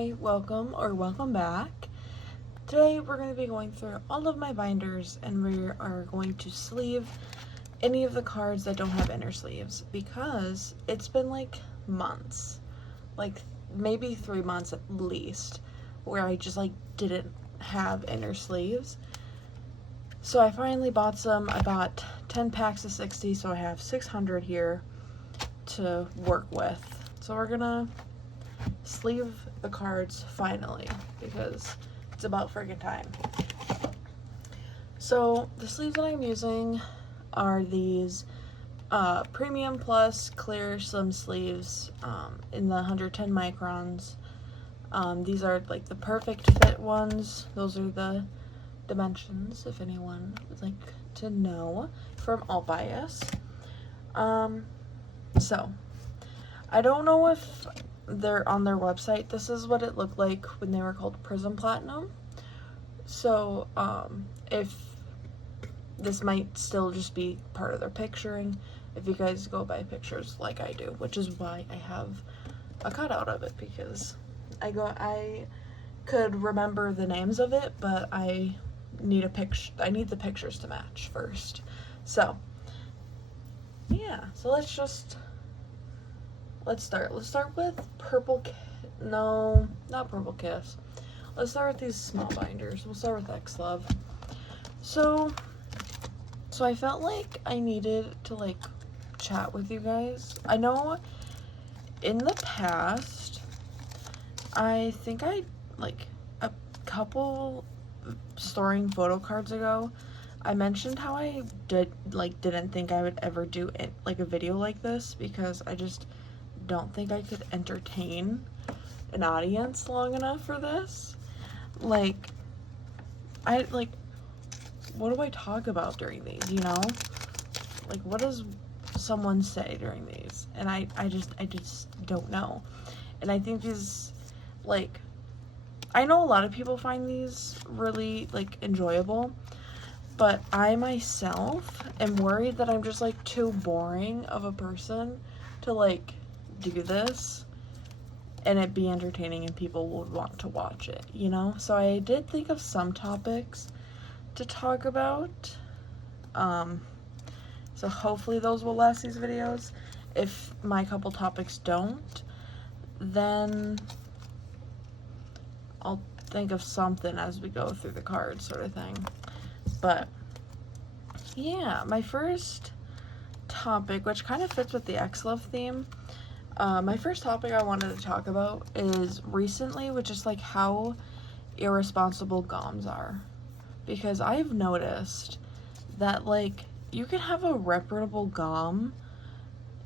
Hi, welcome or welcome back. Today we're going to be going through all of my binders and we are going to sleeve any of the cards that don't have inner sleeves because it's been like months, like maybe 3 months at least, where I just like didn't have inner sleeves. So I finally bought some. I bought 10 packs of 60, so I have 600 here to work with. So we're gonna sleeve the cards finally because it's about friggin' time. So the sleeves that I'm using are these Premium Plus clear slim sleeves in the 110 microns. These are like the perfect fit ones. Those are the dimensions if anyone would like to know from All Bias. So I don't know if they're on their website. This is what it looked like when they were called Prism Platinum. So if this might still just be part of their picturing if you guys go by pictures like I do, which is why I have a cutout of it, because I could remember the names of it, but I need the pictures to match first. So yeah, so let's start with no, not Purple Kiss. Let's start with these small binders. We'll start with X Love. So I felt like I needed to like chat with you guys. I know in the past, I think I like a couple storing photo cards ago, I mentioned how I didn't think I would ever do it like a video like this because I just don't think I could entertain an audience long enough for this. Like, what do I talk about during these, you know? Like, what does someone say during these? And I just don't know. And I think these, like, I know a lot of people find these really, like, enjoyable, but I myself am worried that I'm just, like, too boring of a person to, like, do this and it be entertaining and people would want to watch it, you know? So I did think of some topics to talk about. So hopefully those will last these videos. If my couple topics don't, then I'll think of something as we go through the cards, sort of thing. But yeah, my first topic, which kind of fits with the X Love theme, my first topic I wanted to talk about is recently, which is like how irresponsible GOMs are. Because I've noticed that like you can have a reputable GOM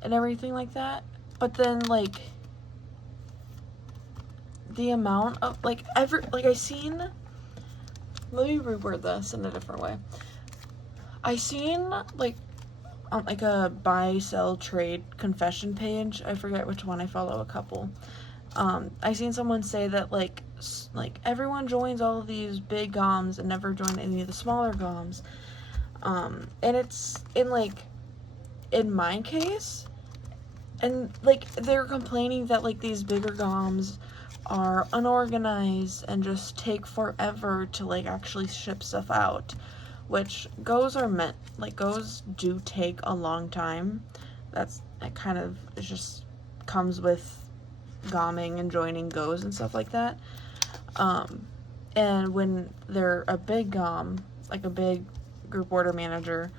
and everything like that, but then like the amount of let me reword this in a different way. I seen like on like a buy sell trade confession page, I forget which one, I follow a couple, I seen someone say that like everyone joins all of these big GOMs and never join any of the smaller GOMs, and it's in my case, and like they're complaining that like these bigger GOMs are unorganized and just take forever to like actually ship stuff out, which goes do take a long time. It kind of just comes with GOMing and joining goes and stuff like that. And when they're a big GOM, like a big group order manager,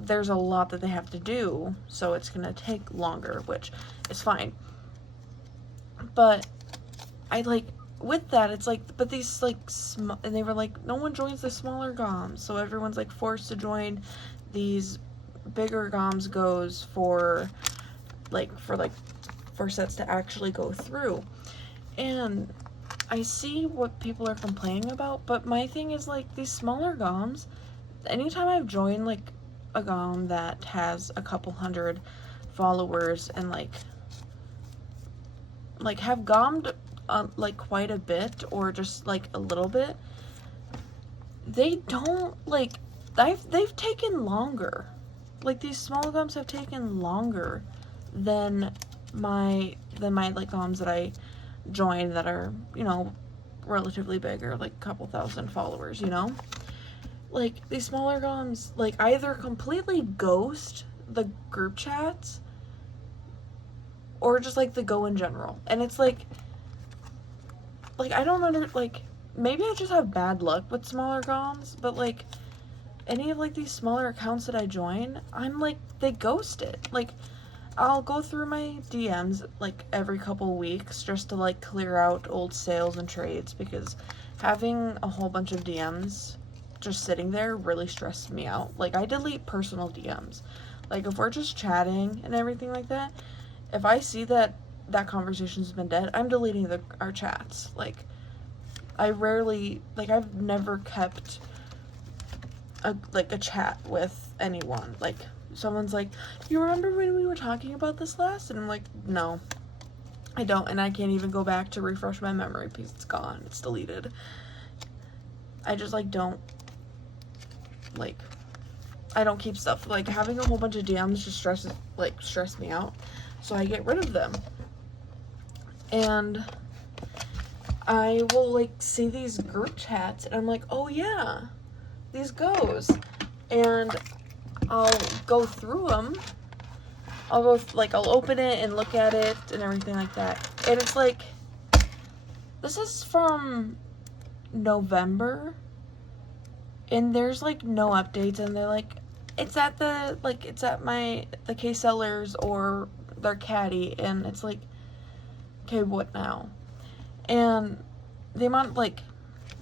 there's a lot that they have to do, so it's gonna take longer, which is fine. But I like with that, it's like, but these like and they were like, no one joins the smaller GOMs, so everyone's like forced to join these bigger GOMs goes for sets to actually go through. And I see what people are complaining about, but my thing is like these smaller GOMs, anytime I've joined like a GOM that has a couple hundred followers and like have GOM'd like quite a bit or just like a little bit, they don't like they've taken longer. Like these small GOMs have taken longer than my like GOMs that I join that are, you know, relatively big, or like a couple thousand followers, you know? Like, these smaller goms, like, either completely ghost the group chats or just like the go in general. And it's like I don't like, maybe I just have bad luck with smaller goms, but like any of like these smaller accounts that I join, I'm like, they ghost it. Like, I'll go through my DMs like every couple weeks just to like clear out old sales and trades, because having a whole bunch of DMs just sitting there really stressed me out. Like, I delete personal DMs. Like, if we're just chatting and everything like that, if I see that that conversation's been dead, I'm deleting our chats. Like, I rarely, like, I've never kept a chat with anyone. Like, someone's like, you remember when we were talking about this last? And I'm like, no, I don't. And I can't even go back to refresh my memory because it's gone. It's deleted. I just, like, don't, like, I don't keep stuff. Like, having a whole bunch of DMs just stress me out. So I get rid of them. And I will, like, see these group chats, and I'm like, oh yeah, these goes. And I'll go through them. I'll open it and look at it and everything like that. And it's like, this is from November, and there's like no updates, and they're like, it's at the K sellers or their caddy, and it's like, okay, what now? And the amount, like,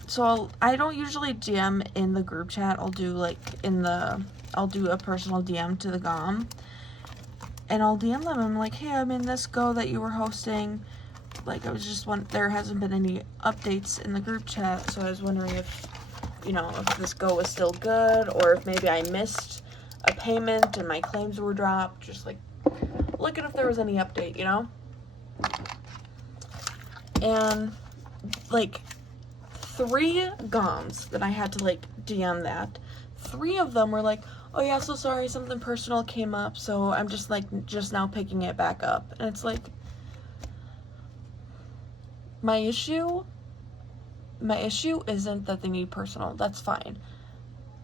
so I don't usually DM in the group chat. I'll do a personal DM to the GOM, and I'll DM them. I'm like, hey, I'm in this go that you were hosting. Like, there hasn't been any updates in the group chat, so I was wondering if, you know, if this go is still good, or if maybe I missed a payment and my claims were dropped. Just like, looking if there was any update, you know? And like 3 GOMs that I had to like DM that, 3 of them were like, oh yeah, so sorry, something personal came up, so I'm just now picking it back up. And it's like, my issue isn't that they need personal. That's fine.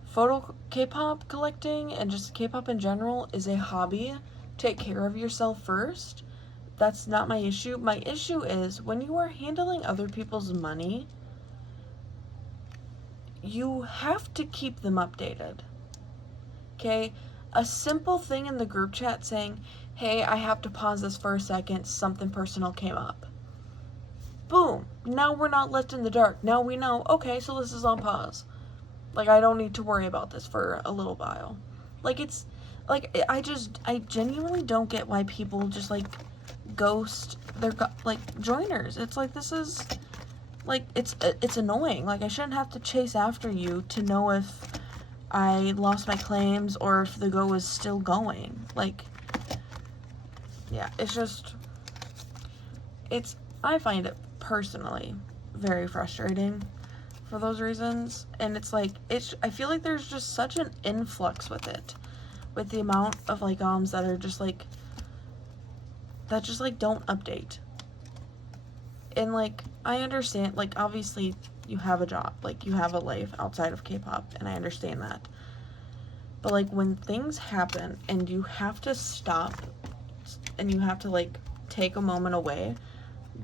Photo K-pop collecting and just K-pop in general is a hobby. Take care of yourself first. That's not my issue. My issue is when you are handling other people's money, you have to keep them updated. Okay? A simple thing in the group chat saying, hey, I have to pause this for a second, something personal came up. Boom. Now we're not left in the dark. Now we know, okay, so this is on pause. Like, I don't need to worry about this for a little while. Like, it's, like, I genuinely don't get why people just, like, ghost their, like, joiners. It's like, this is, like, it's annoying. Like, I shouldn't have to chase after you to know if I lost my claims or if the go is still going. Like, yeah, it's just, I find it personally very frustrating for those reasons. And it's like, I feel like there's just such an influx with it, with the amount of like GOMs that are just like, that just like don't update. And like, I understand, like, obviously you have a job, like, you have a life outside of K-pop, and I understand that. But like, when things happen and you have to stop and you have to like take a moment away,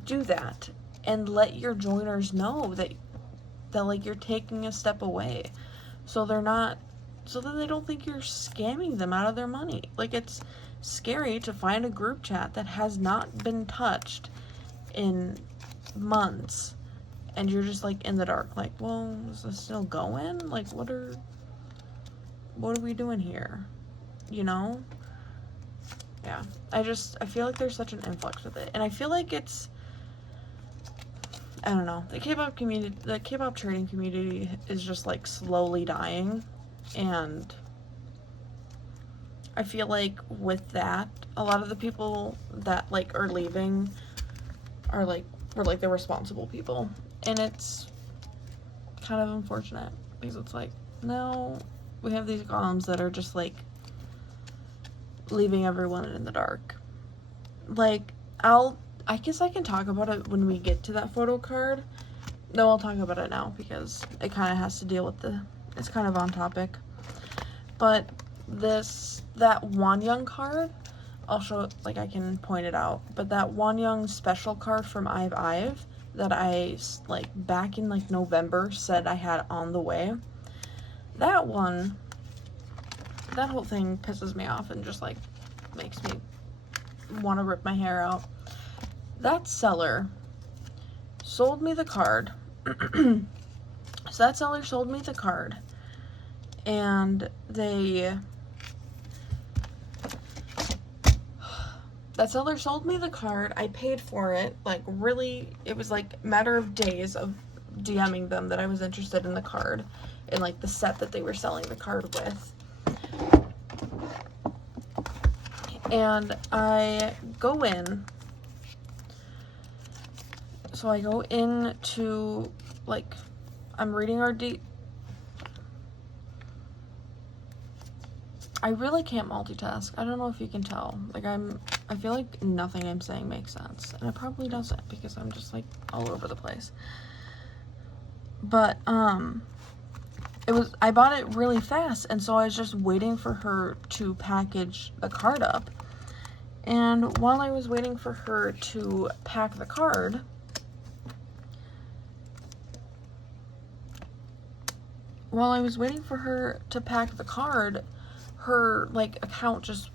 do that and let your joiners know that like you're taking a step away, so that they don't think you're scamming them out of their money. Like, it's scary to find a group chat that has not been touched in months, and you're just like in the dark, like, well, is this still going? Like, what are we doing here? You know? Yeah, I feel like there's such an influx with it, and I feel like it's, I don't know, the K-pop community, the K-pop trading community is just like slowly dying, and I feel like with that, a lot of the people that like are leaving were like the responsible people, and it's kind of unfortunate because it's like, now we have these GOMs that are just like leaving everyone in the dark. Like, I'll I guess I can talk about it when we get to that photo card. No, I'll talk about it now because it kind of has to deal with it's kind of on topic. But that Wanyang card, I'll show, like, I can point it out, but that Wanyang special card from Ive that I, like, back in, like, November said I had on the way, that one, that whole thing pisses me off and just, like, makes me want to rip my hair out. That seller sold me the card. So that seller sold me the card, and that seller sold me the card. I paid for it, like, really, it was like a matter of days of DMing them that I was interested in the card and, like, the set that they were selling the card with. And I go in. So I go into, like, I'm reading our I really can't multitask. I don't know if you can tell. Like, I feel like nothing I'm saying makes sense. And it probably doesn't because I'm just, like, all over the place. But, I bought it really fast, and so I was just waiting for her to package the card up. And while I was waiting for her to pack the card, her, like, account just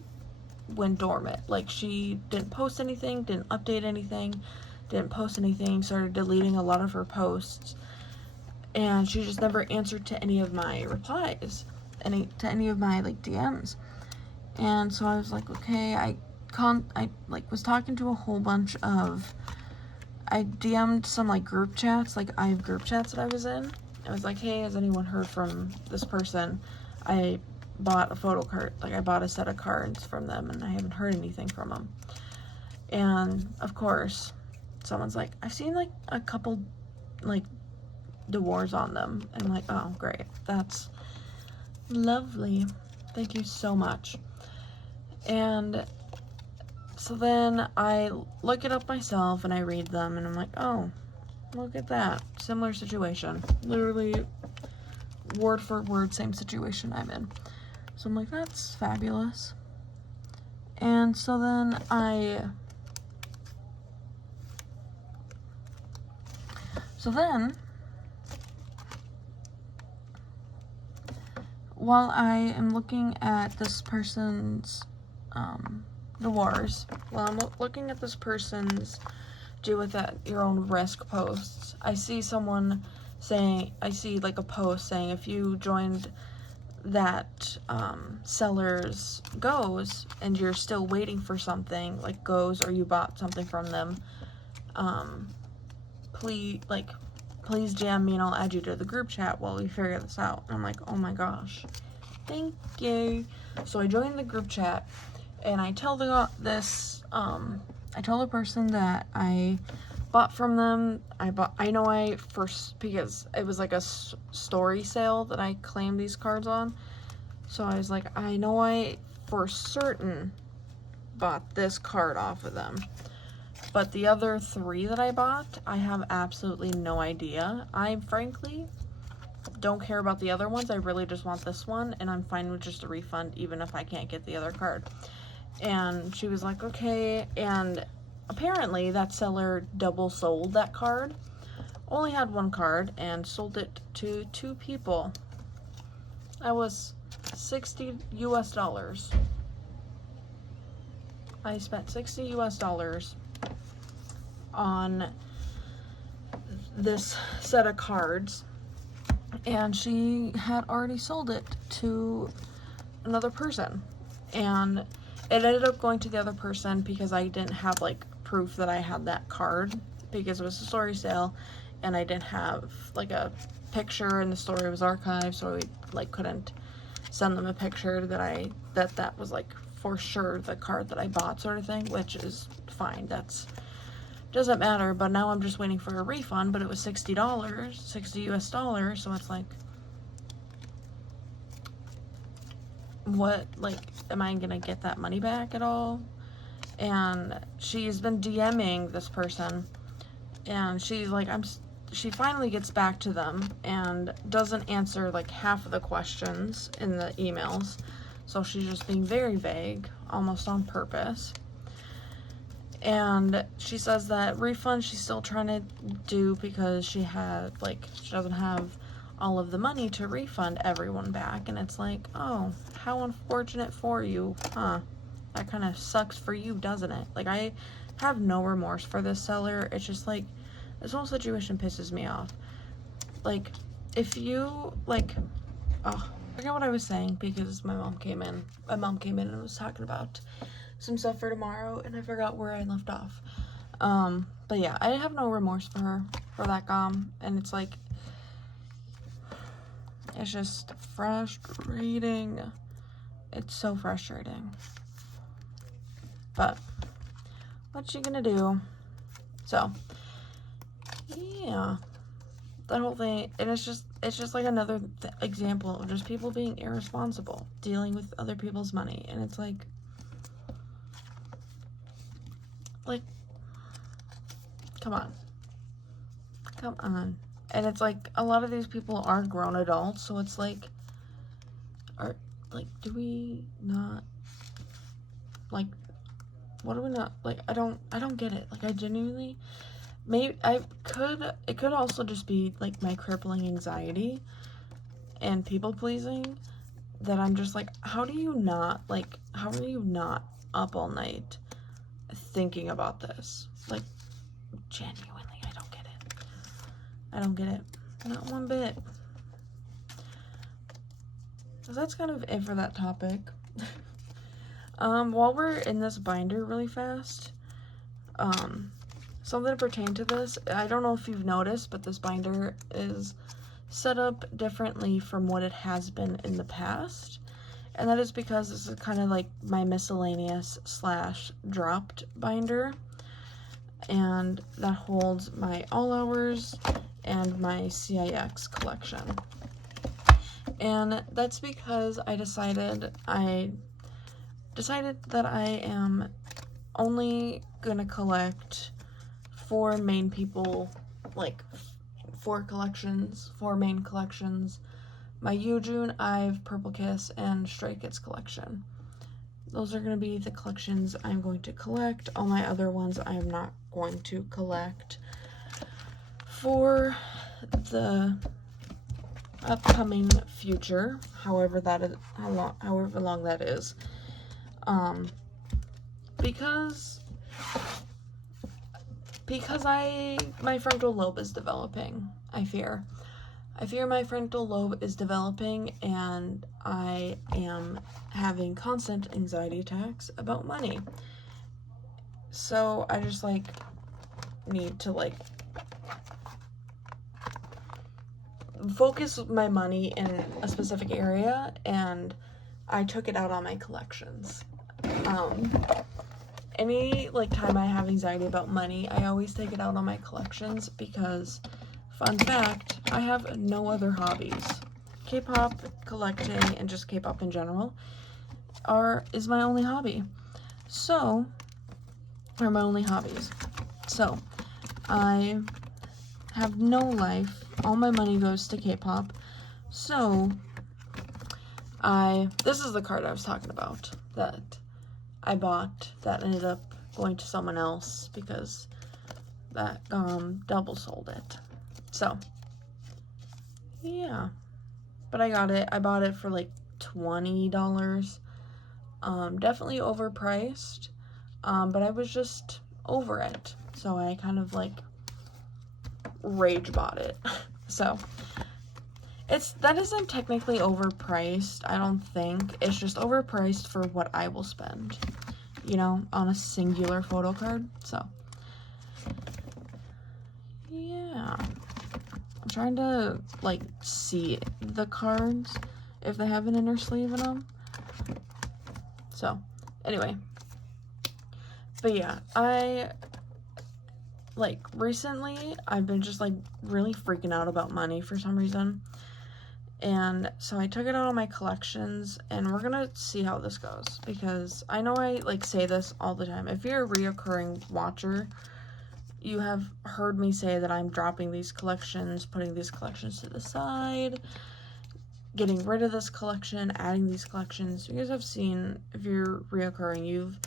went dormant. Like, she didn't post anything, didn't update anything, didn't post anything, started deleting a lot of her posts, and she just never answered to any of my replies, to any of my, like, DMs. And so I was like, okay, I was talking to a whole bunch of, I DM'd some, like, group chats, like, I have group chats that I was in. I was like, hey, has anyone heard from this person? I bought a photo card, like, I bought a set of cards from them, and I haven't heard anything from them. And, of course, someone's like, I've seen, like, a couple, like, awards on them. And I'm like, oh, great. That's lovely. Thank you so much. And so then I look it up myself, and I read them, and I'm like, oh, look at that. Similar situation. Literally, word for word, same situation I'm in. So I'm like, that's fabulous. And so then while I am looking at this person's, while I'm looking at this person's do with at your own risk posts, I see someone saying, I see, like, a post saying, if you joined that seller's goes and you're still waiting for something, like goes, or you bought something from them, please DM me and I'll add you to the group chat while we figure this out. And I'm like, oh my gosh, thank you. So I joined the group chat, and I tell the person that I bought from them. Because it was like a story sale that I claimed these cards on. So I was like, I know I for certain bought this card off of them. But the other 3 that I bought, I have absolutely no idea. I frankly don't care about the other ones. I really just want this one, and I'm fine with just a refund even if I can't get the other card. And she was like, okay. And apparently that seller double sold that card, only had 1 card, and sold it to 2 people. That was $60 US. I spent $60 US on this set of cards, and she had already sold it to another person. And it ended up going to the other person because I didn't have, like, proof that I had that card, because it was a story sale, and I didn't have, like, a picture, and the story was archived, so we, like, couldn't send them a picture that was, like, for sure the card that I bought, sort of thing, which is fine. Doesn't matter. But now I'm just waiting for a refund, but it was $60 US, so it's like, what, like, am I gonna get that money back at all? and she's been DMing this person, and she's like, she finally gets back to them and doesn't answer like half of the questions in the emails. So she's just being very vague, almost on purpose. And she says that refund she's still trying to do because she doesn't have all of the money to refund everyone back. And it's like, oh, how unfortunate for you, huh? That kind of sucks for you, doesn't it? Like, I have no remorse for this seller. It's just like, this whole situation pisses me off. Like, if you, like, oh, I forget what I was saying because my mom came in. My mom came in and was talking about some stuff for tomorrow, and I forgot where I left off. But yeah, I have no remorse for her, for that gum, and it's like, it's just frustrating. It's so frustrating. But what you gonna do? So yeah, that whole thing, and it's just like another example of just people being irresponsible, dealing with other people's money, and it's like, come on. And it's like, a lot of these people are grown adults, so it's like, do we not, like, what do we not, like, I don't get it. Like, I genuinely, it could also just be, like, my crippling anxiety and people pleasing, that I'm just like, how are you not up all night thinking about this? Like, genuinely, I don't get it. Not one bit. So that's kind of it for that topic. While we're in this binder really fast, something to pertain to this, I don't know if you've noticed, but this binder is set up differently from what it has been in the past. And that is because this is kind of like my miscellaneous / dropped binder. And that holds my all hours and my CIX collection. And that's because I decided that I am only gonna collect 4 main people, like 4 main collections. My Yujun, Ive, Purple Kiss, and Stray Kids collection. Those are going to be the collections I'm going to collect. All my other ones I am not going to collect for the upcoming future, however long that is. Because my frontal lobe is developing, I fear my frontal lobe is developing, and I am having constant anxiety attacks about money. So I just need to focus my money in a specific area, and I took it out on my collections. Any time I have anxiety about money, I always take it out on my collections because, fun fact, I have no other hobbies. K-pop collecting and just K-pop in general is my only hobby. So, are my only hobbies. So, I have no life. All my money goes to K-pop. So, this is the card I was talking about that I bought that ended up going to someone else because that double sold it. So, yeah. But I got it. I bought it for $20. Definitely overpriced. But I was just over it. So I kind of rage bought it. So that isn't technically overpriced, I don't think. It's just overpriced for what I will spend, on a singular photo card. So yeah, I'm trying to see the cards if they have an inner sleeve in them. So anyway, but yeah, I recently I've been just really freaking out about money for some reason. And so I took it out of my collections, and we're gonna see how this goes, because I know I like say this all the time. If you're a reoccurring watcher, you have heard me say that I'm dropping these collections, putting these collections to the side, getting rid of this collection, adding these collections. You guys have seen, if you're reoccurring, you've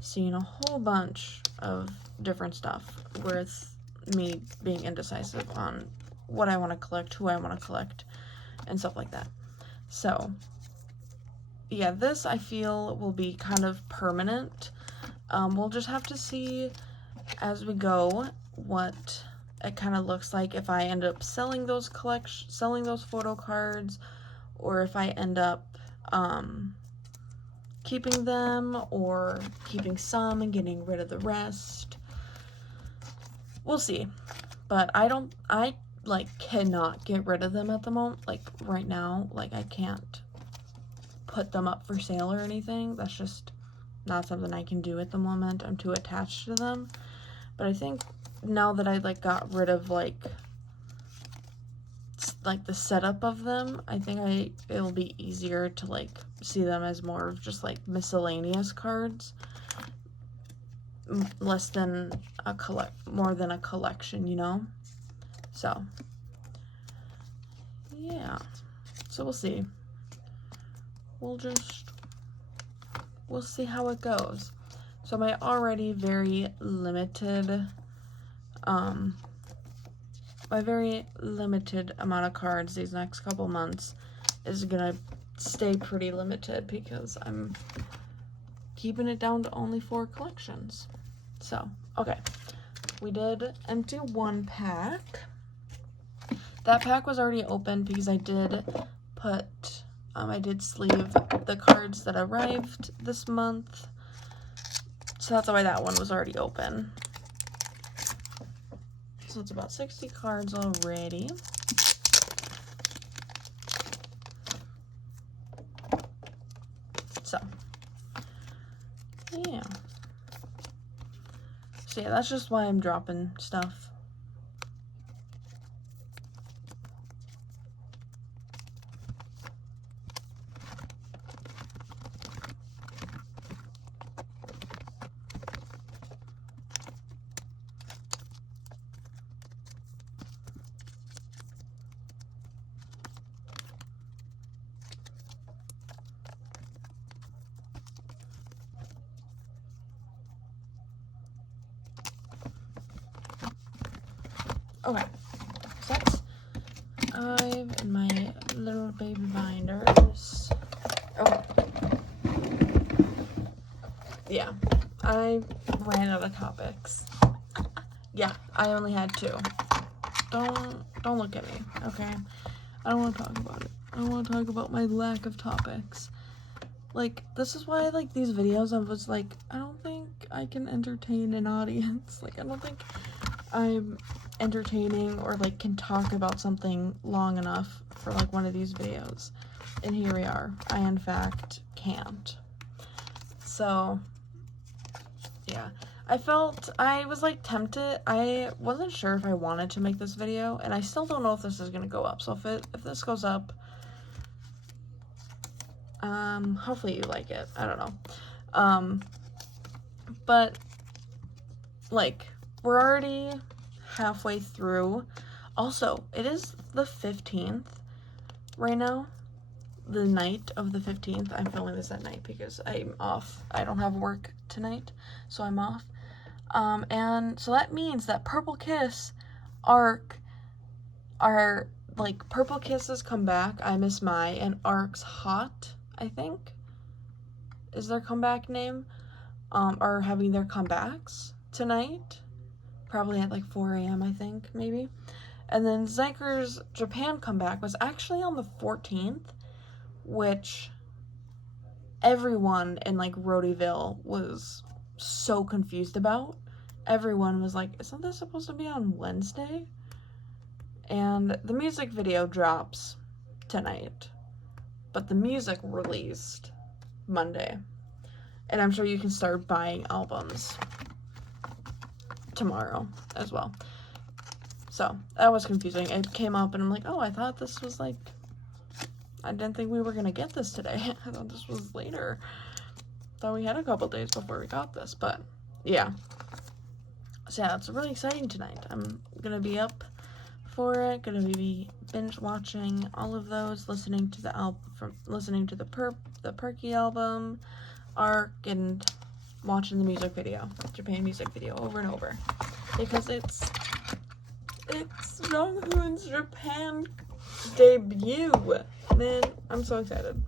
seen a whole bunch of different stuff with me being indecisive on what I want to collect, who I want to collect, and stuff like that. So yeah, this I feel will be kind of permanent. We'll just have to see as we go what it kind of looks like, if I end up selling those photo cards, or if I end up keeping them, or keeping some and getting rid of the rest. We'll see. But I like cannot get rid of them at the moment, like right now. Like I can't put them up for sale or anything. That's just not something I can do at the moment. I'm too attached to them. But I think now that I like got rid of like the setup of them, I think it'll be easier to like see them as more of just like miscellaneous cards, less than more than a collection, you know? So yeah, so we'll see. We'll see how it goes. So my already very limited my very limited amount of cards these next couple months is gonna stay pretty limited, because I'm keeping it down to only 4 collections. So, okay. We did empty one pack. That pack was already open because I did put, I did sleeve the cards that arrived this month. So that's why that one was already open. So it's about 60 cards already. So, yeah. So yeah, that's just why I'm dropping stuff. Okay, so that's I've in my little baby binders. Oh, yeah, I ran out of topics. Yeah, I only had 2. Don't look at me, okay? I don't want to talk about it. I don't want to talk about my lack of topics. Like, this is why I like these videos. I was like, I don't think I can entertain an audience. Like, I don't think I'm entertaining or like can talk about something long enough for like one of these videos, and here we are. I in fact can't. So yeah, I was like tempted. I wasn't sure if I wanted to make this video, and I still don't know if this is gonna go up. So if this goes up, hopefully you like it. I don't know. But like, we're already halfway through. Also, it is the 15th right now, the night of the 15th. I'm filming this at night because I'm off. I don't have work tonight, so I'm off. And so that means that Purple Kiss Arc are like, Purple Kisses come back, I Miss My, and Arc's Hot, I think is their comeback name, are having their comebacks tonight. Probably at like 4 a.m. I think, maybe. And then xikers Japan comeback was actually on the 14th, which everyone in like Rhodeyville was so confused about. Everyone was like, isn't this supposed to be on Wednesday? And the music video drops tonight, but the music released Monday. And I'm sure you can start buying albums tomorrow as well. So that was confusing. It came up and I'm like, oh, I thought this was like I didn't think we were gonna get this today. I thought this was later. Thought we had a couple days before we got this, but yeah. So yeah, it's really exciting tonight. I'm gonna be up for it, gonna be binge watching all of those, listening to the Perky album, Arc, and watching the music video, Japan music video, over and over, because it's Jonghoon's Japan debut. Man, I'm so excited.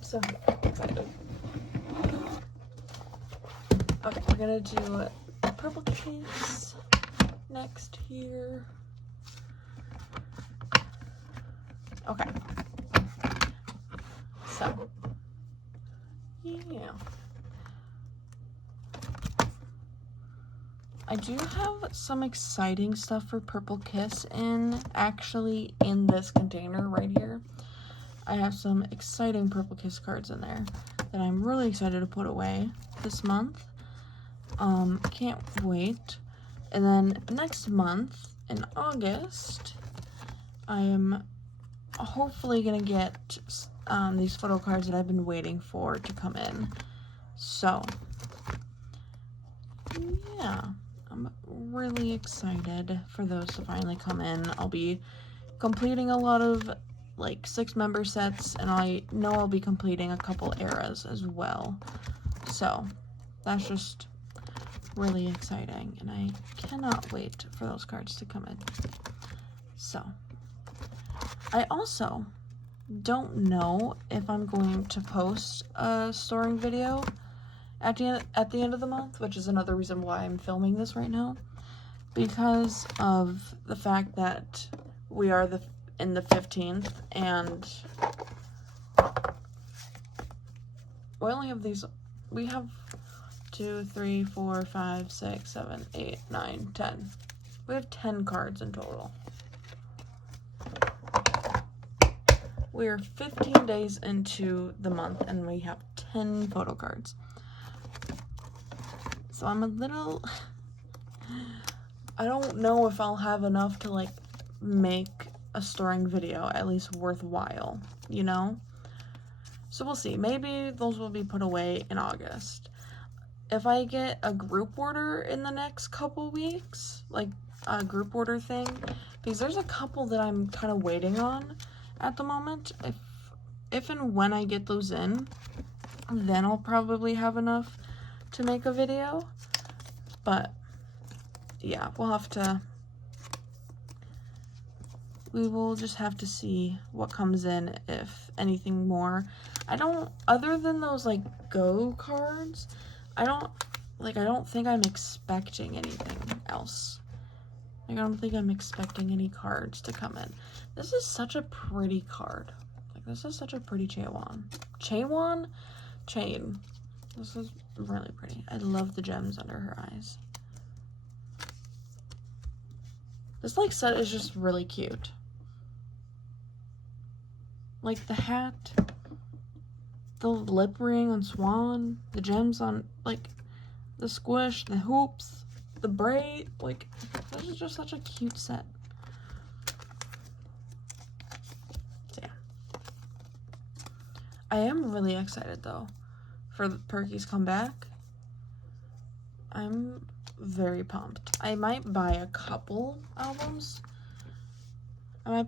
So excited. Okay, we're gonna do Purple Kiss next here. Okay. So, yeah. I do have some exciting stuff for Purple Kiss actually in this container right here. I have some exciting Purple Kiss cards in there that I'm really excited to put away this month. Can't wait. And then next month, in August, I am hopefully gonna get these photo cards that I've been waiting for to come in. So, yeah. I'm really excited for those to finally come in. I'll be completing a lot of like 6-member sets, and I know I'll be completing a couple eras as well. So that's just really exciting, and I cannot wait for those cards to come in. So I also don't know if I'm going to post a storing video at the end of the month, which is another reason why I'm filming this right now, because of the fact that we are in the 15th, and we only have these. We have 2, 3, 4, 5, 6, 7, 8, 9, 10. We have 10 cards in total. We are 15 days into the month, and we have 10 photo cards. So I'm a little, I don't know if I'll have enough to like make a storing video at least worthwhile, you know? So we'll see. Maybe those will be put away in August. If I get a group order in the next couple weeks, like a group order thing, because there's a couple that I'm kind of waiting on at the moment. If and when I get those in, then I'll probably have enough to make a video. But yeah, we will just have to see what comes in, if anything more. Other than those like go cards, I don't think I'm expecting anything else. Like, I don't think I'm expecting any cards to come in. This is such a pretty card. Like, this is such a pretty chain. This is really pretty. I love the gems under her eyes. This like set is just really cute. Like the hat, the lip ring on Swan, the gems on like the squish, the hoops, the braid. Like, this is just such a cute set. So yeah. I am really excited though for Perky's comeback. I'm very pumped. I might buy a couple albums. I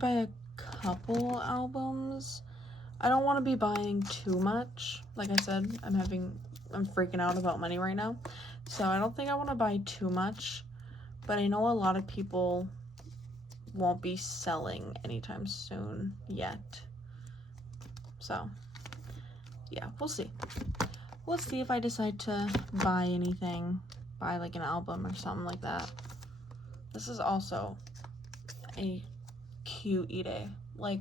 don't want to be buying too much. Like I said, I'm freaking out about money right now. So I don't think I want to buy too much. But I know a lot of people won't be selling anytime soon yet. So yeah, we'll see. We'll see if I decide to buy anything. Buy like an album or something like that. This is also a cute Ide. Like,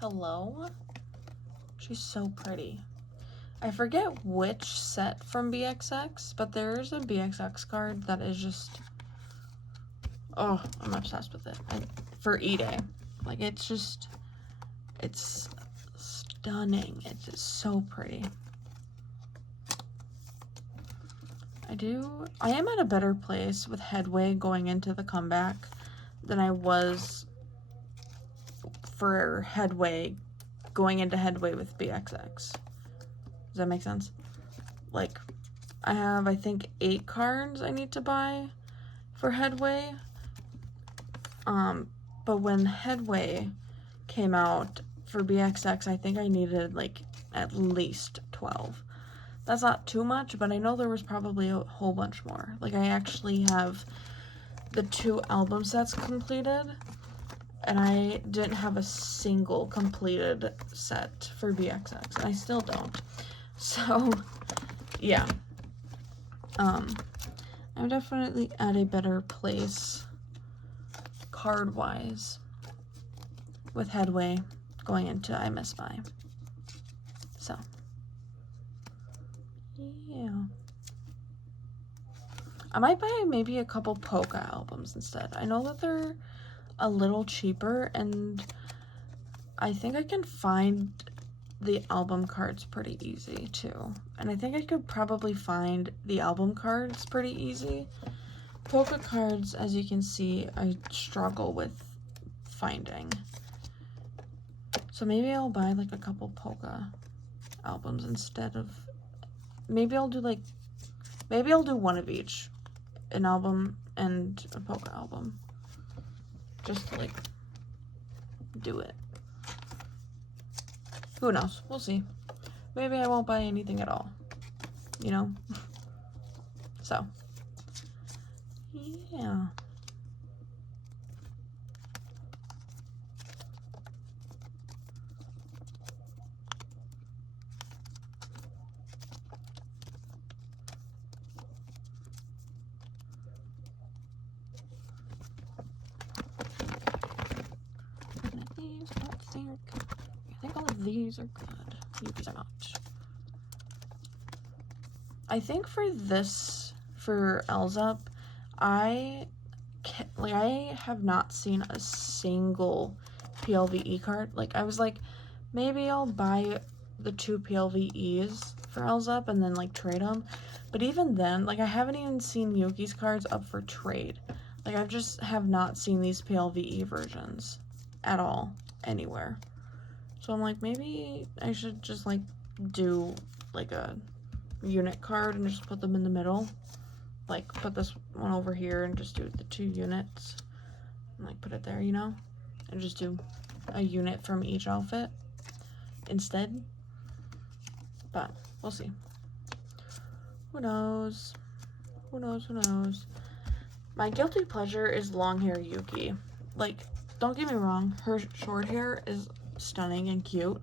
hello? She's so pretty. I forget which set from BXX, but there's a BXX card that is just, oh, I'm obsessed with it. For Ide. Like, it's stunning. It's just so pretty. I am at a better place with Headway going into the comeback than I was for Headway going into Headway with BXX. Does that make sense? Like, I have, I think, 8 cards I need to buy for Headway. But when Headway came out for BXX, I think I needed, like, at least 12. That's not too much, but I know there was probably a whole bunch more. Like, I actually have the 2 album sets completed, and I didn't have a single completed set for BXX, and I still don't. So, yeah. I'm definitely at a better place card-wise with Headway going into I Miss By. So, yeah. I might buy maybe a couple Polka albums instead. I know that they're a little cheaper, and I think I can find the album cards pretty easy too. And I think I could probably find the album cards pretty easy. Polka cards, as you can see, I struggle with finding. So maybe I'll buy like a couple Polka albums instead of, maybe I'll do one of each, an album and a Polka album, just to like do it. Who knows? We'll see. Maybe I won't buy anything at all, you know? So, yeah. I think all of these are good. These are not. I think for this, for Elzup, I have not seen a single PLVE card. Like, I was like, maybe I'll buy the 2 PLVEs for Elzup and then like trade them. But even then, like, I haven't even seen Yuki's cards up for trade. Like, I just have not seen these PLVE versions at all anywhere. So I'm like, maybe I should just like do like a unit card and just put them in the middle. Like, put this one over here and just do the 2 units and like put it there, you know, and just do a unit from each outfit instead. But we'll see. Who knows? Who knows? Who knows? My guilty pleasure is long hair Yuki. Like, don't get me wrong, her short hair is stunning and cute,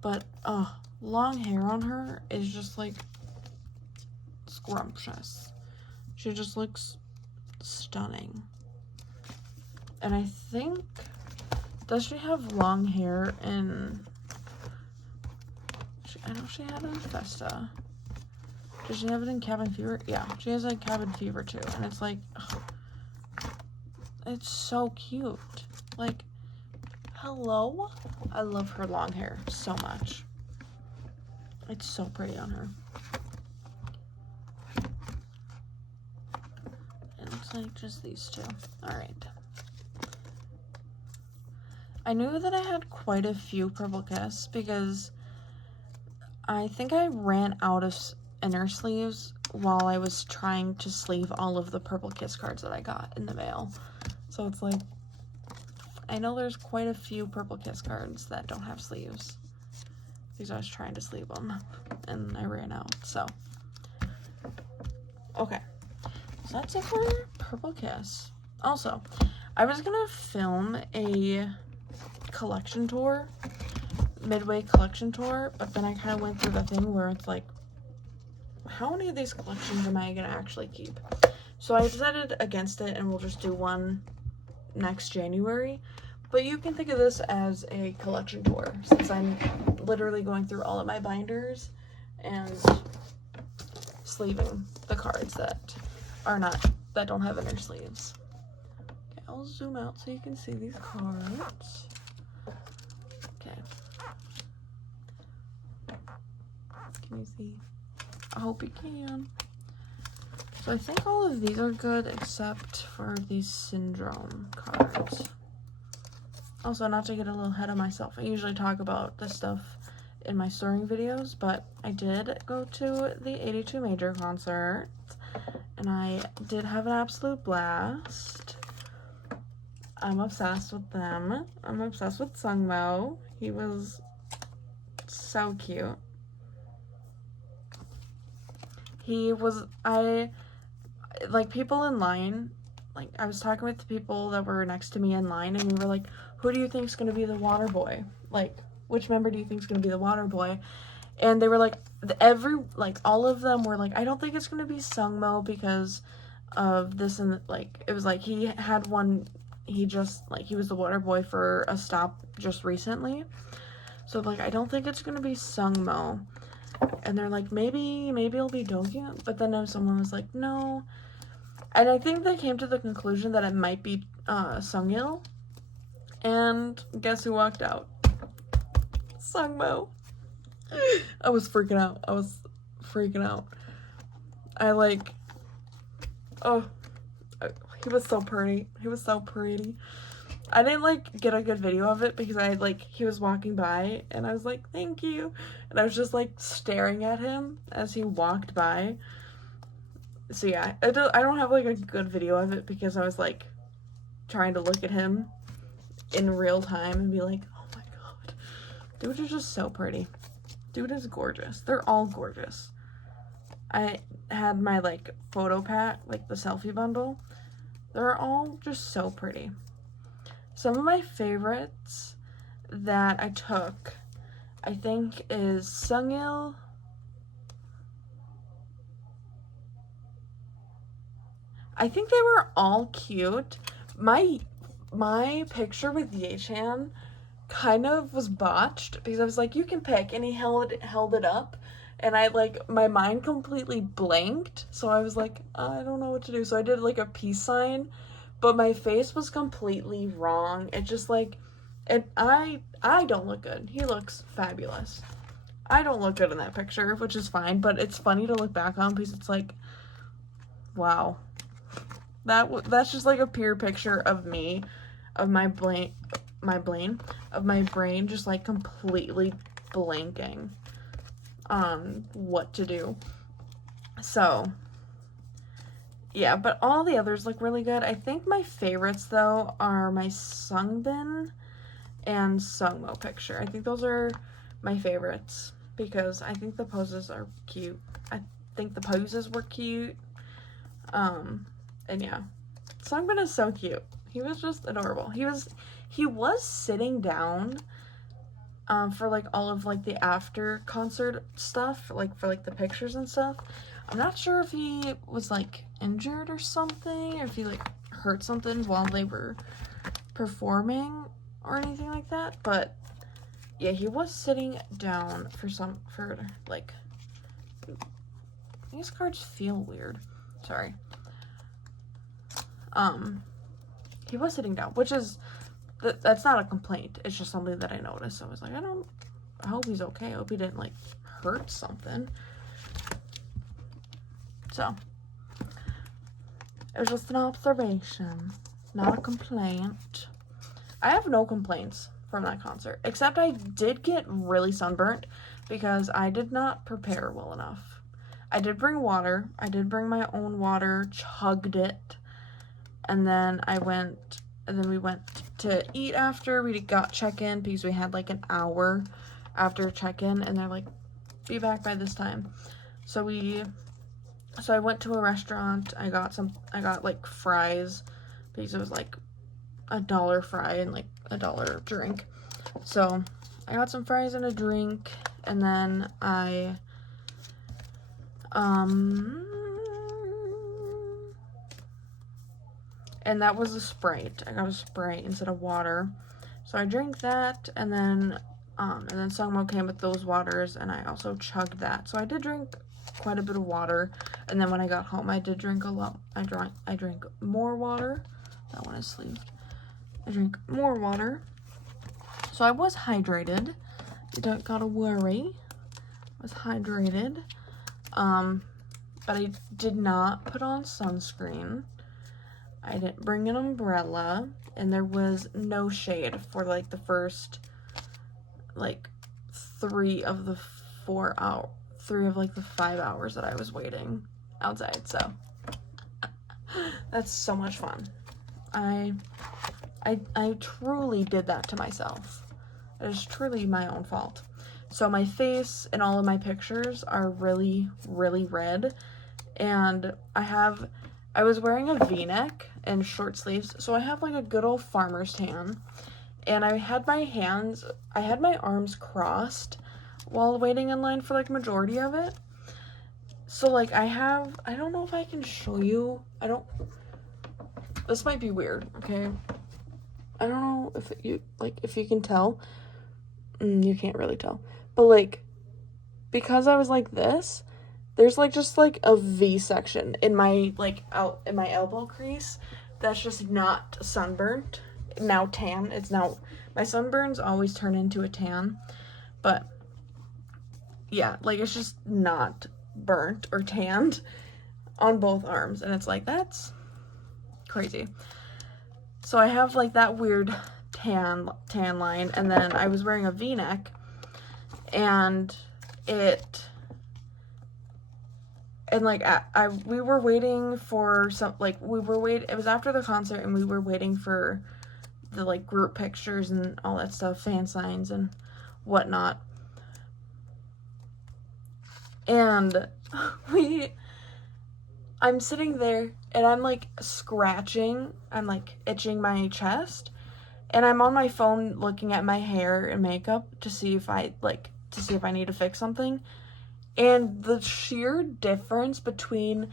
but long hair on her is just like scrumptious. She just looks stunning. And I think, does she have long hair in, I know she had it in Festa. Does she have it in Cabin Fever? Yeah, she has like Cabin Fever too, and it's like, it's so cute. Like, hello? I love her long hair so much. It's so pretty on her. It looks like just these 2. Alright. I knew that I had quite a few Purple Kiss because I think I ran out of inner sleeves while I was trying to sleeve all of the Purple Kiss cards that I got in the mail. So it's like, I know there's quite a few Purple Kiss cards that don't have sleeves because I was trying to sleeve them and I ran out. So, okay. So that's it for Purple Kiss. Also, I was gonna film a collection tour, midway collection tour, but then I kind of went through the thing where it's like, how many of these collections am I gonna actually keep? So I decided against it, and we'll just do one next January. But you can think of this as a collection tour, since I'm literally going through all of my binders and sleeving the cards that don't have inner sleeves. Okay, I'll zoom out so you can see these cards. Okay. Can you see? I hope you can. So I think all of these are good except for these syndrome cards. Also, not to get a little ahead of myself, I usually talk about this stuff in my storing videos, but I did go to the 82 Major concert, and I did have an absolute blast. I'm obsessed with them. I'm obsessed with Sungmo. He was so cute. He was, like, people in line, like, I was talking with the people that were next to me in line, and we were like, who do you think is going to be the water boy? Like, which member do you think is going to be the water boy? And they were like, all of them were like, I don't think it's going to be Sungmo because of this, and, like, it was like, he had one, he was the water boy for a stop just recently. So, like, I don't think it's going to be Sungmo. And they're like, maybe it'll be Dogi. But then someone was like, no. And I think they came to the conclusion that it might be Sungil. And guess who walked out? Sungmo. I was freaking out. He was so pretty. I didn't, like, get a good video of it because he was walking by and I was like, thank you. And I was just, like, staring at him as he walked by. So, yeah, I don't have, like, a good video of it because I was, like, trying to look at him in real time and be like, oh my god. Dude is just so pretty. Dude is gorgeous. They're all gorgeous. I had my, like, photo pack, like, the selfie bundle. They're all just so pretty. Some of my favorites that I took, I think, is Sungil. I think they were all cute. My picture with Ye-chan kind of was botched because I was like, you can pick, and he held it up, and my mind completely blanked, so I was like, I don't know what to do. So I did, like, a peace sign, but my face was completely wrong. It just, like, I don't look good. He looks fabulous. I don't look good in that picture, which is fine, but it's funny to look back on because it's like, wow. That's just, like, a pure picture of me, of my brain just, like, completely blanking on what to do. So, yeah, but all the others look really good. I think my favorites, though, are my Sungbin and Sungmo picture. I think those are my favorites because I think the poses are cute. I think the poses were cute. And yeah, Sungbin is so cute. He was just adorable. He was sitting down for, like, all of, like, the after concert stuff, like, for, like, the pictures and stuff. I'm not sure if he was, like, injured or something, or if he, like, hurt something while they were performing or anything like that, but yeah, he was sitting down for like, these cards feel weird. Sorry. He was sitting down, which is, that's not a complaint. It's just something that I noticed. I was like, I hope he's okay. I hope he didn't, like, hurt something. So, it was just an observation, not a complaint. I have no complaints from that concert, except I did get really sunburnt because I did not prepare well enough. I did bring water. I did bring my own water, chugged it, and then we went to eat after. We got check-in because we had, like, an hour after check-in, and they're like, be back by this time. So I went to a restaurant. I got like fries because it was like $1 fry and like $1 drink. So I got some fries and a drink, and then and that was a Sprite. I got a Sprite instead of water. So I drank that, and then Sungmo came with those waters, and I also chugged that. So I did drink quite a bit of water, and then when I got home, I did drink a lot. I drank more water. That one is sleeved. I drank more water. So I was hydrated. You don't gotta worry. I was hydrated. But I did not put on sunscreen. I didn't bring an umbrella, and there was no shade for like the first like 3 of the 5 hours that I was waiting outside. So that's so much fun. I truly did that to myself. It is truly my own fault. So my face and all of my pictures are really, really red. And I was wearing a v-neck and short sleeves, so I have like a good old farmer's tan. And I had my arms crossed while waiting in line for like majority of it. So like I don't know if I can show you. This might be weird, okay? I don't know if you can tell. You can't really tell. But like, because I was like this, there's like just like a V section in my in my elbow crease that's just not sunburnt. Now tan. My sunburns always turn into a tan, but yeah, like it's just not burnt or tanned on both arms, and it's like, that's crazy. So I have like that weird tan line, and then I was wearing a v-neck, and it we were waiting for it was after the concert, and we were waiting for the like group pictures and all that stuff, fan signs and whatnot. And I'm sitting there, and I'm like scratching, I'm like itching my chest, and I'm on my phone looking at my hair and makeup to see if I need to fix something. And the sheer difference between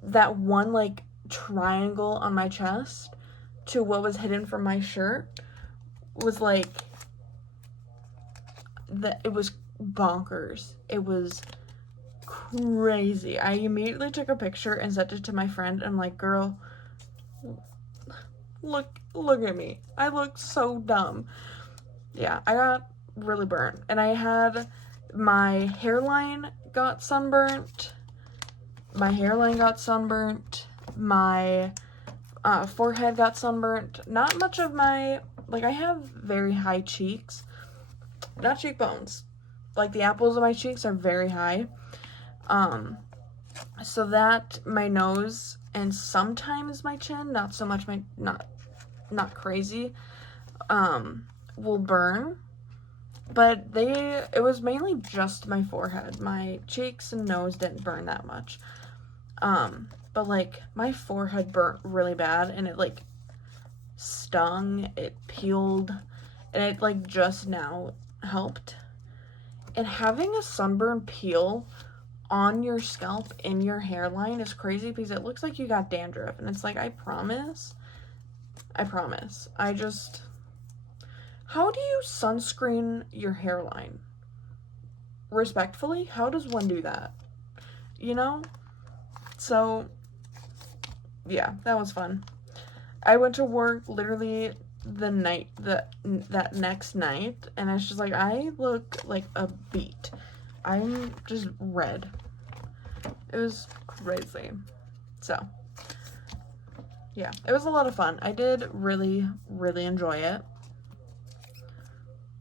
that one like triangle on my chest to what was hidden from my shirt was like, it was bonkers. It was crazy. I immediately took a picture and sent it to my friend. I'm like, girl, look at me. I look so dumb. Yeah, I got really burnt. And I had my hairline got sunburnt. My hairline got sunburnt. My forehead got sunburnt. Not much of my, like, I have very high cheeks. Not cheekbones. Like, the apples of my cheeks are very high. So that my nose and sometimes my chin, not so much not crazy, will burn. But it was mainly just my forehead. My cheeks and nose didn't burn that much. But like my forehead burnt really bad, and it like stung, it peeled, and it like just now helped. And having a sunburn peel on your scalp in your hairline is crazy, because it looks like you got dandruff, and it's like, I promise. How do you sunscreen your hairline? Respectfully, how does one do that? You know? So, yeah, that was fun. I went to work literally that next night, and it's just like, I look like a beet. I'm just red. It was crazy. So, yeah, it was a lot of fun. I did really, really enjoy it.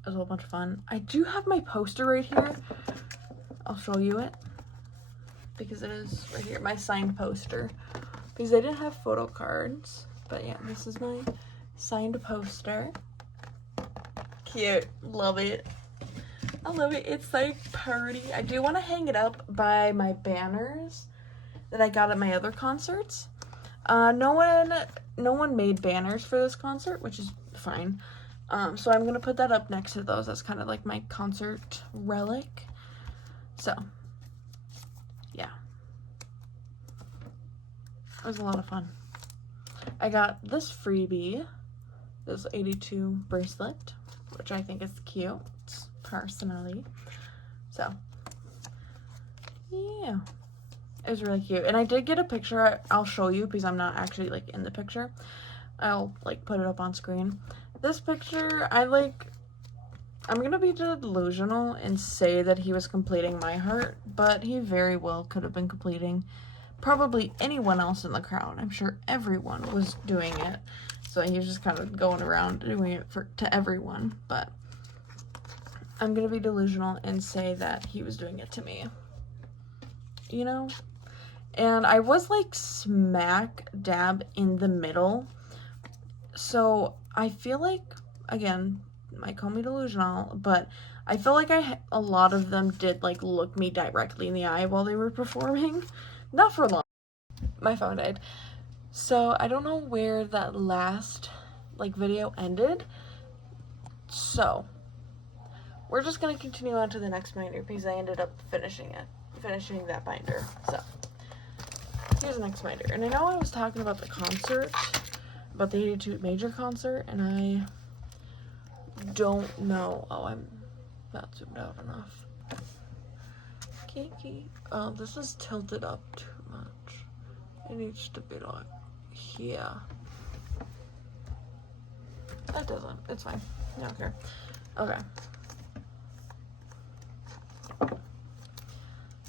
It was a whole bunch of fun. I do have my poster right here. I'll show you it, because it is right here, my signed poster. Because I didn't have photo cards, but yeah, this is my signed poster. Cute. Love it. I love it. It's like pretty. I do want to hang it up by my banners that I got at my other concerts. No one made banners for this concert, which is fine. So I'm gonna put that up next to those. That's kind of like my concert relic. So, yeah. It was a lot of fun. I got this freebie, this 82 bracelet, which I think is cute, personally. So, yeah. It was really cute. And I did get a picture. I'll show you, because I'm not actually, like, in the picture. I'll, like, put it up on screen. This picture, I'm gonna be delusional and say that he was completing my heart, but he very well could have been completing probably anyone else in the crowd. I'm sure everyone was doing it. So he was just kind of going around doing it to everyone. But I'm going to be delusional and say that he was doing it to me. You know? And I was like smack dab in the middle. So I feel like, again, might call me delusional, but I feel like a lot of them did like look me directly in the eye while they were performing. Not for long. My phone died. So I don't know where that last like video ended. So we're just gonna continue on to the next binder because I ended up finishing that binder. So here's the next binder. And I know I was talking about the concert, about the 82 major concert, and I don't know. Oh, I'm not zoomed out enough. Kiki. Oh, this is tilted up too much. It needs to be like here. That doesn't. It's fine. I don't care. Okay.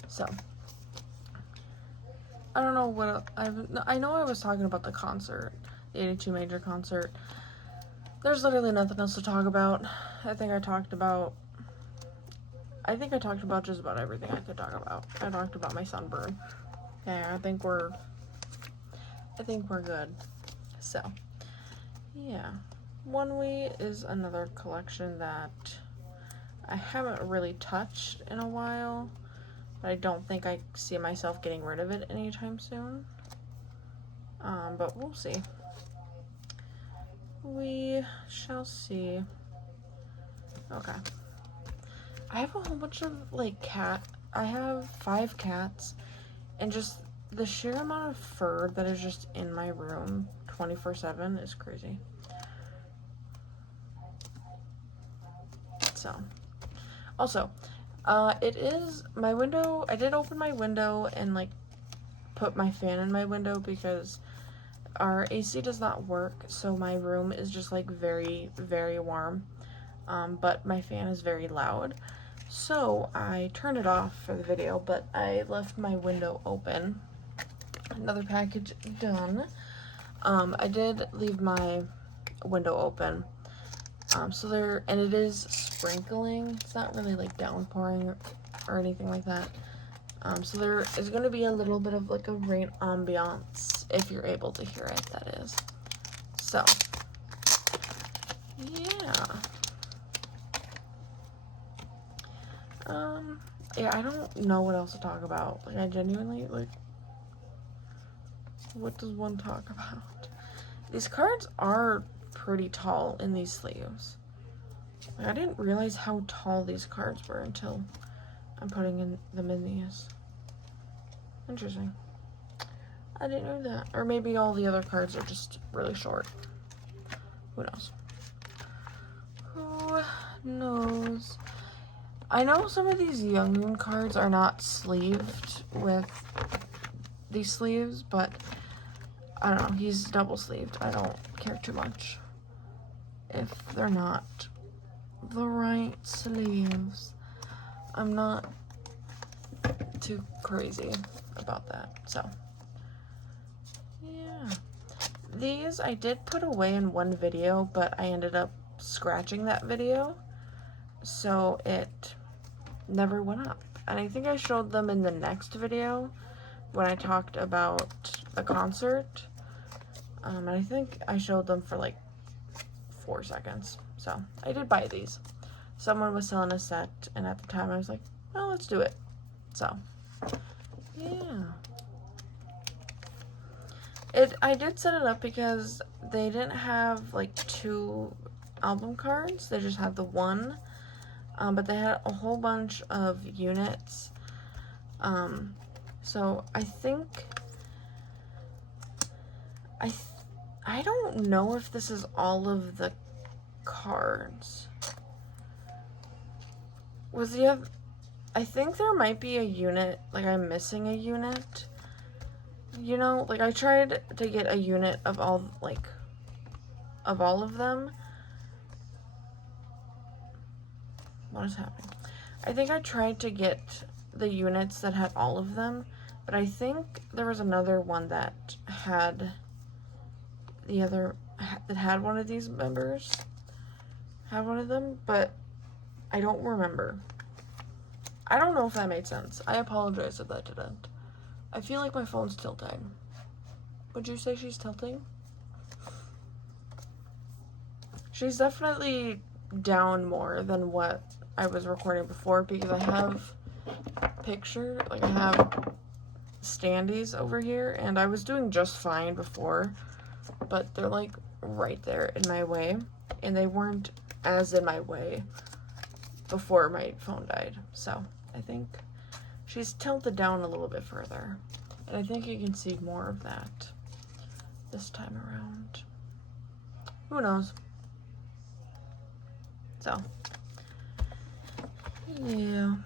So I don't know what I know I was talking about the concert, the 82 major concert. There's literally nothing else to talk about. I think I talked about just about everything I could talk about. I talked about my sunburn. Okay, I think we're good. So, yeah. One Wee is another collection that I haven't really touched in a while, but I don't think I see myself getting rid of it anytime soon. But we'll see. We shall see. Okay. I have a whole bunch of like I have 5 cats, and just the sheer amount of fur that is just in my room 24/7 is crazy. So, also, it is my window. I did open my window and like put my fan in my window because our AC does not work, so my room is just like very, very warm. But my fan is very loud. So I turned it off for the video, but I left my window open. Another package done. I did leave my window open. And it is sprinkling. It's not really like downpouring or anything like that. So there is going to be a little bit of like a rain ambiance, if you're able to hear it, that is. So, yeah. Yeah, I don't know what else to talk about. Like, I genuinely, like, what does one talk about? These cards are pretty tall in these sleeves. Like, I didn't realize how tall these cards were until I'm putting them in these. Interesting. I didn't know that. Or maybe all the other cards are just really short. Who knows? Who knows? I know some of these Young Moon cards are not sleeved with these sleeves, but I don't know. He's double sleeved. I don't care too much if they're not the right sleeves. I'm not too crazy about that. So, yeah. These I did put away in one video, but I ended up scratching that video, so it never went up. And I think I showed them in the next video when I talked about the concert. And I think I showed them for like 4 seconds. So I did buy these. Someone was selling a set, and at the time I was like, well, let's do it. So, yeah. I did set it up because they didn't have like 2 album cards. They just had the one. But they had a whole bunch of units. So I think I don't know if this is all of the cards. I think there might be a unit, like I'm missing a unit. You know, like I tried to get a unit of all of them. What is happening? I think I tried to get the units that had all of them, but But I think there was another one that had that had one of these members. Had one of them, but I don't remember. I don't know if that made sense. I apologize if that didn't. I feel like my phone's tilting. Would you say she's tilting? She's definitely down more than what I was recording before because I have I have standees over here, and I was doing just fine before, but they're like right there in my way, and they weren't as in my way before my phone died. So I think she's tilted down a little bit further, and I think you can see more of that this time around. Who knows? So yeah.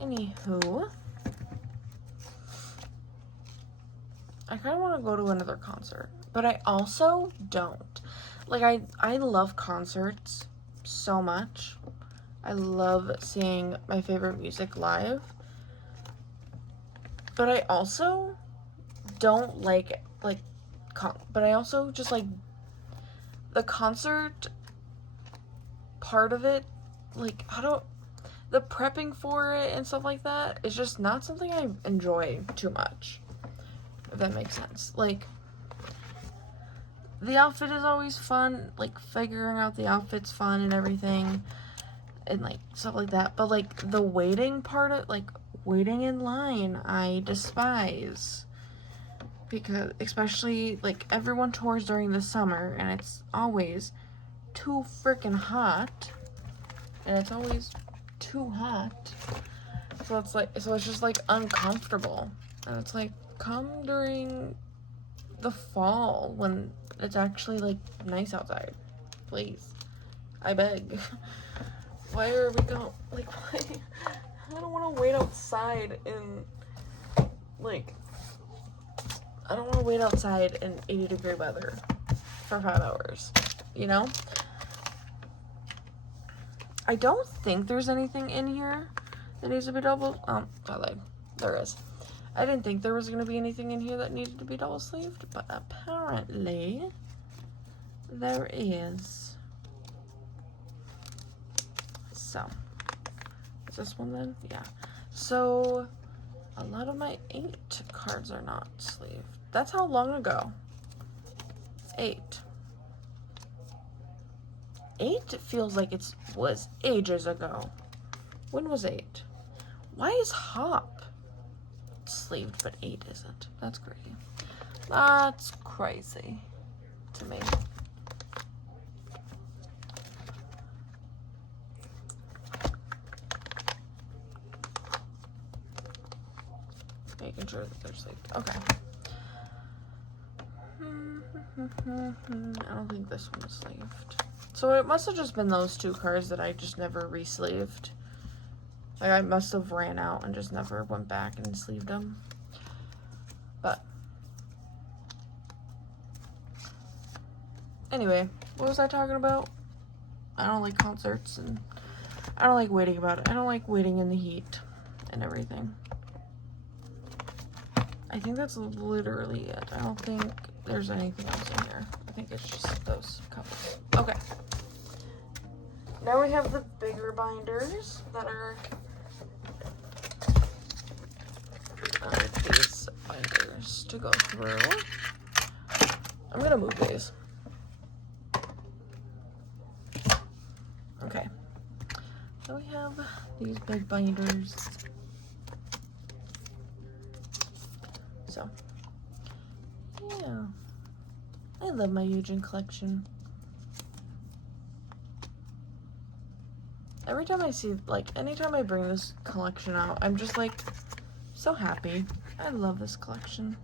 Anywho, I kind of want to go to another concert, but I also don't. Like, I love concerts so much. I love seeing my favorite music live, but I also don't like, but I also just like the concert part of it, like, the prepping for it and stuff like that is just not something I enjoy too much, if that makes sense. Like, the outfit is always fun, like, figuring out the outfit's fun and everything, and, like, stuff like that, but, like, the waiting part of, like, waiting in line, I despise, because, especially, like, everyone tours during the summer, and it's always too freaking hot, and it's always too hot, so it's just like uncomfortable, and it's like, come during the fall when it's actually like nice outside, please, I beg. Why are we going, like, why? I don't want to wait outside in, like, I don't want to wait outside in 80-degree weather for 5 hours, you know? I don't think there's anything in here that needs to be double. I lied. There is. I didn't think there was going to be anything in here that needed to be double sleeved, but apparently there is. So, is this one then? Yeah. So, a lot of my 8 cards are not sleeved. That's how long ago? 8. 8 feels like it was ages ago. When was 8? Why is Hop sleeved but 8 isn't? That's crazy. That's crazy to me. Making sure that they're sleeved. Okay. I don't think this one is sleeved. So it must have just been those 2 cards that I just never re-sleeved. Like, I must have ran out and just never went back and sleeved them. But anyway, what was I talking about? I don't like concerts, and I don't like waiting about it. I don't like waiting in the heat and everything. I think that's literally it. I don't think there's anything else in here. I think it's just those cups. Okay. Now we have the bigger binders that are these binders to go through. I'm gonna move these. Okay. So we have these big binders. So, yeah. I love my Eugen collection. Every time I see, like, anytime I bring this collection out, I'm just, like, so happy. I love this collection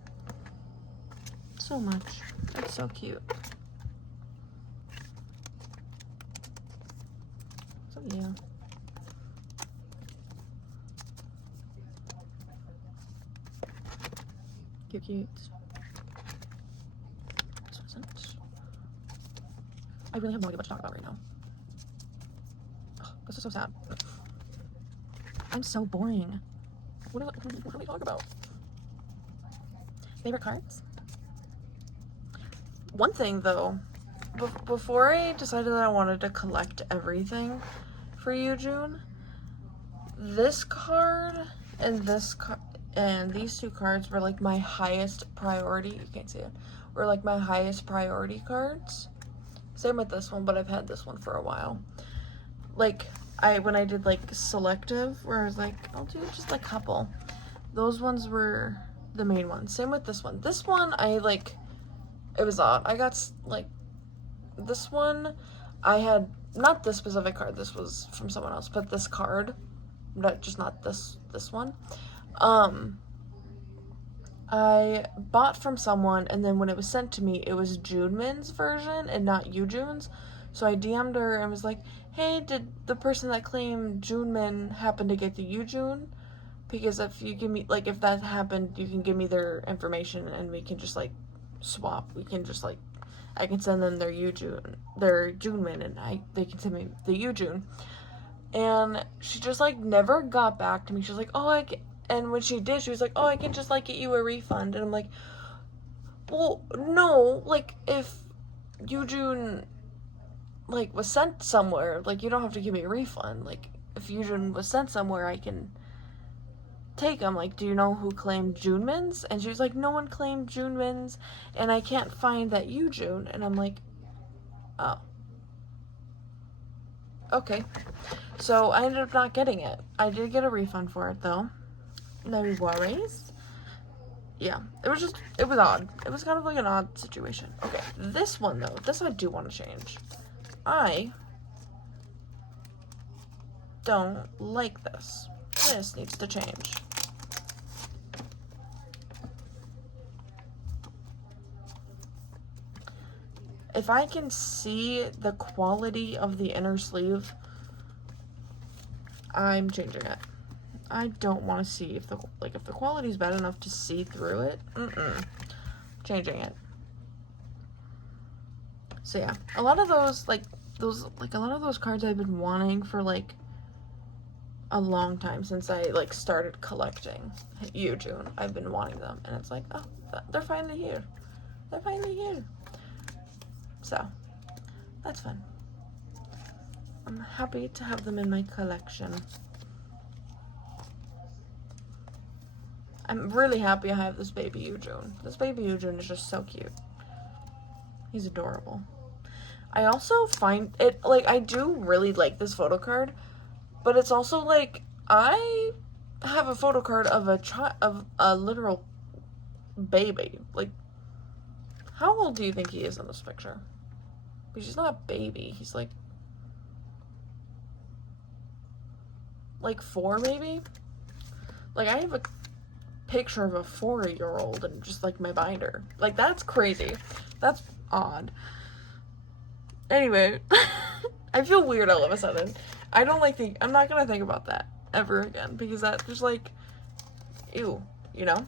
so much. It's so cute. So, yeah. Cute. This wasn't. I really have no idea what to talk about right now. Oh, this is so sad. I'm so boring. What do we talk about? Favorite cards? One thing though, before I decided that I wanted to collect everything for you, June, this card and these two cards were like my highest priority. You can't see it. Were like my highest priority cards. Same with this one, but I've had this one for a while. Like when I did like selective, where I was like, I'll do just a couple. Those ones were the main ones. Same with this one. This one I like. It was odd. I got like this one. I had not this specific card. This was from someone else, but this card, not this one. I bought from someone, and then when it was sent to me, it was Junemin's version and not June's. So I DM'd her and was like, hey, did the person that claimed Junemin happen to get the June? Because if you give me, like, if that happened, you can give me their information and we can just, like, swap. We can just, like, I can send them their Junemin, and they can send me the June. And she just, like, never got back to me. She was like, oh, and when she did, she was like, oh, I can just, like, get you a refund. And I'm like, well, no, like, if June, like, was sent somewhere, like, you don't have to give me a refund. Like, if June was sent somewhere, I can take them. Like, do you know who claimed Junemin's? And she was like, no one claimed Junemin's, and I can't find that June. And I'm like, oh. Okay. So I ended up not getting it. I did get a refund for it, though. No worries. Yeah, it was odd. It was kind of like an odd situation. Okay, this one though, this I do want to change. I don't like this. This needs to change. If I can see the quality of the inner sleeve, I'm changing it. I don't want to see if the quality is bad enough to see through it. Changing it. So yeah, a lot of those cards I've been wanting for like a long time, since I like started collecting June. I've been wanting them, and it's like, oh, they're finally here. They're finally here. So that's fun. I'm happy to have them in my collection. I'm really happy I have this baby June. This baby June is just so cute. He's adorable. I also find it, like, I do really like this photo card, but it's also, like, I have a photo card of a literal baby. Like, how old do you think he is in this picture? Because he's not a baby. He's, like 4, maybe? Like, I have a picture of a 4-year-old and just like my binder. Like, that's crazy. That's odd. Anyway, I feel weird all of a sudden. I'm not gonna think about that ever again, because that's just like, ew, you know?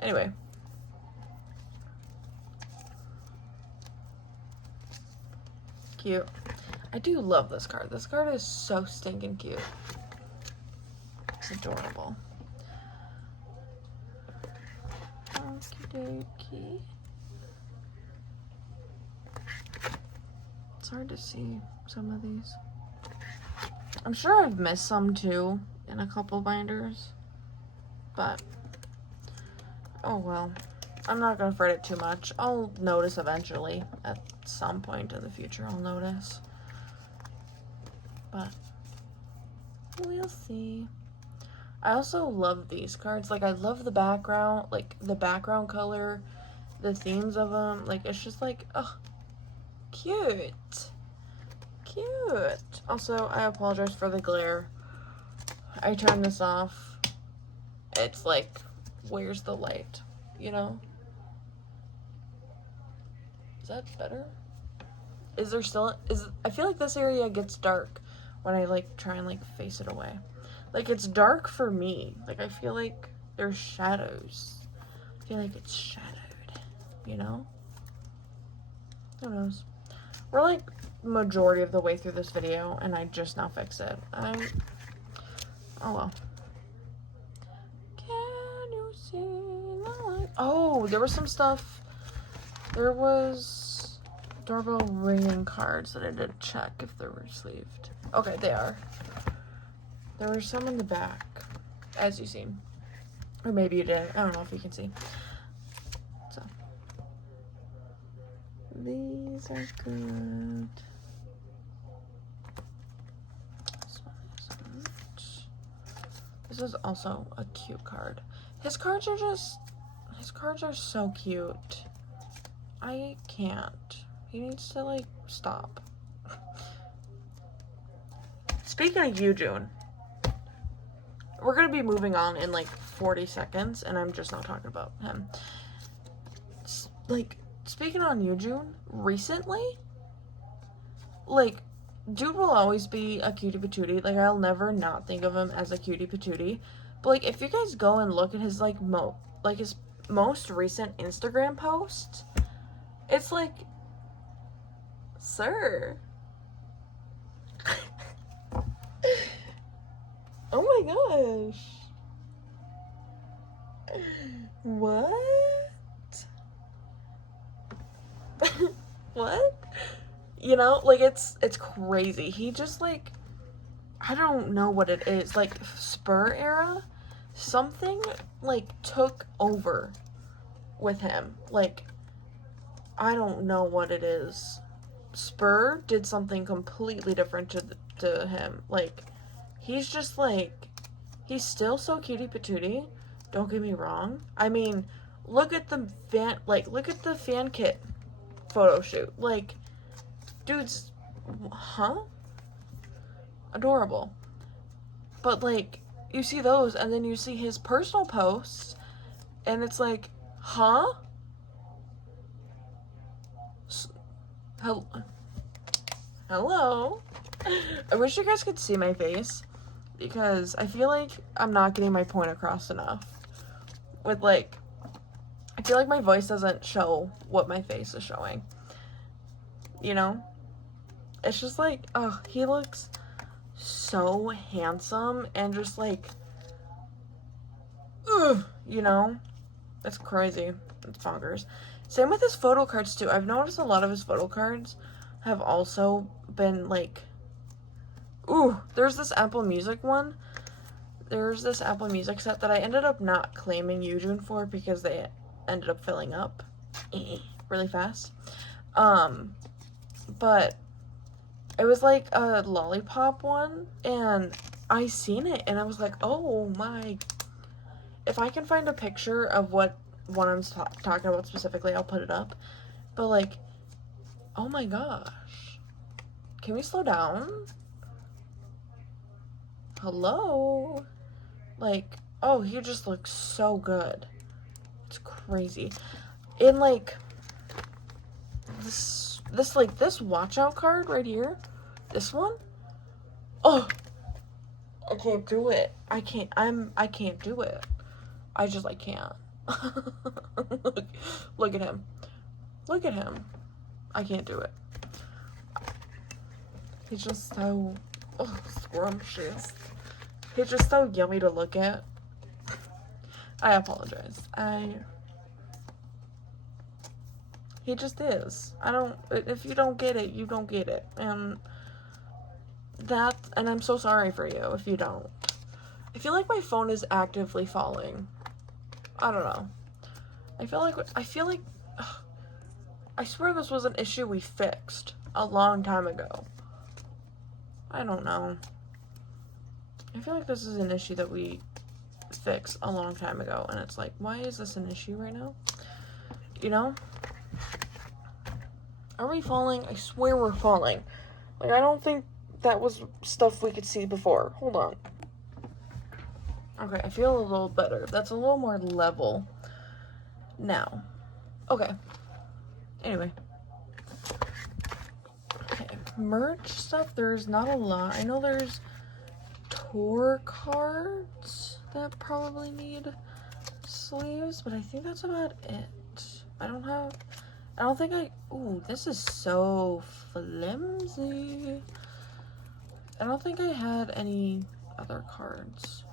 Anyway. Cute. I do love this card. This card is so stinking cute. It's adorable. Okey-dokey. It's hard to see some of these. I'm sure I've missed some too in a couple binders, but oh well. I'm not gonna fret it too much. I'll notice eventually. At some point in the future, I'll notice. But we'll see. I also love these cards. Like, I love the background, like, the background color, the themes of them. Like, it's just like, oh, cute. Cute. Also, I apologize for the glare. I turned this off. It's like, where's the light? You know? Is that better? I feel like this area gets dark when I, like, try and, like, face it away. Like, it's dark for me. Like, I feel like there's shadows. I feel like it's shadowed, you know? Who knows? We're, like, majority of the way through this video, and I just now fixed it. Oh, well. Oh, there was some stuff. There was doorbell ringing cards that I didn't check if they were sleeved. Okay, they are. There were some in the back, as you see. Or maybe you did. I don't know if you can see. So. These are good. This is also a cute card. His cards are so cute. I can't. He needs to, like, stop. Speaking of you, June, we're gonna be moving on in, like, 40 seconds, and I'm just not talking about him. Like, speaking on you, June, recently, like, dude will always be a cutie patootie. Like, I'll never not think of him as a cutie patootie. But, like, if you guys go and look at his, like, his most recent Instagram post, it's like, sir. Oh my gosh. What? What? You know, like, it's crazy. He just, like, I don't know what it is. Like, Spur era, something, like, took over with him. Like, I don't know what it is. Spur did something completely different to him. Like, he's just, like, he's still so cutie patootie. Don't get me wrong. I mean, look at the fan kit photo shoot. Like, dude's, adorable. But, like, you see those, and then you see his personal posts, and it's like, Hello? I wish you guys could see my face, because I feel like I'm not getting my point across enough. With, like, I feel like my voice doesn't show what my face is showing. You know? It's just like, oh, he looks so handsome and just, like, ugh, you know? It's crazy. It's bonkers. Same with his photo cards, too. I've noticed a lot of his photo cards have also been, like, ooh, there's this Apple Music one. There's this Apple Music set that I ended up not claiming Yujun for because they ended up filling up really fast. But it was like a lollipop one, and I seen it, and I was like, oh my. If I can find a picture of what one I'm talking about specifically, I'll put it up. But, like, oh my gosh. Can we slow down? Hello? Like, oh, he just looks so good. It's crazy. And, like, this watch out card right here, this one, oh, I can't do it. I can't do it. I can't. Look at him. Look at him. I can't do it. He's just so, scrumptious. He's just so yummy to look at. I apologize. He just is. If you don't get it, you don't get it. And I'm so sorry for you if you don't. I feel like my phone is actively falling. I don't know. I feel like, I swear this was an issue we fixed a long time ago. I don't know. I feel like this is an issue that we fixed a long time ago, and it's like, why is this an issue right now? You know? Are we falling? I swear we're falling. Like, I don't think that was stuff we could see before. Hold on. Okay, I feel a little better. That's a little more level now. Okay. Anyway. Okay, merch stuff, there's not a lot. I know there's tour cards that probably need sleeves, but I think that's about it. Ooh, this is so flimsy. I don't think I had any other cards.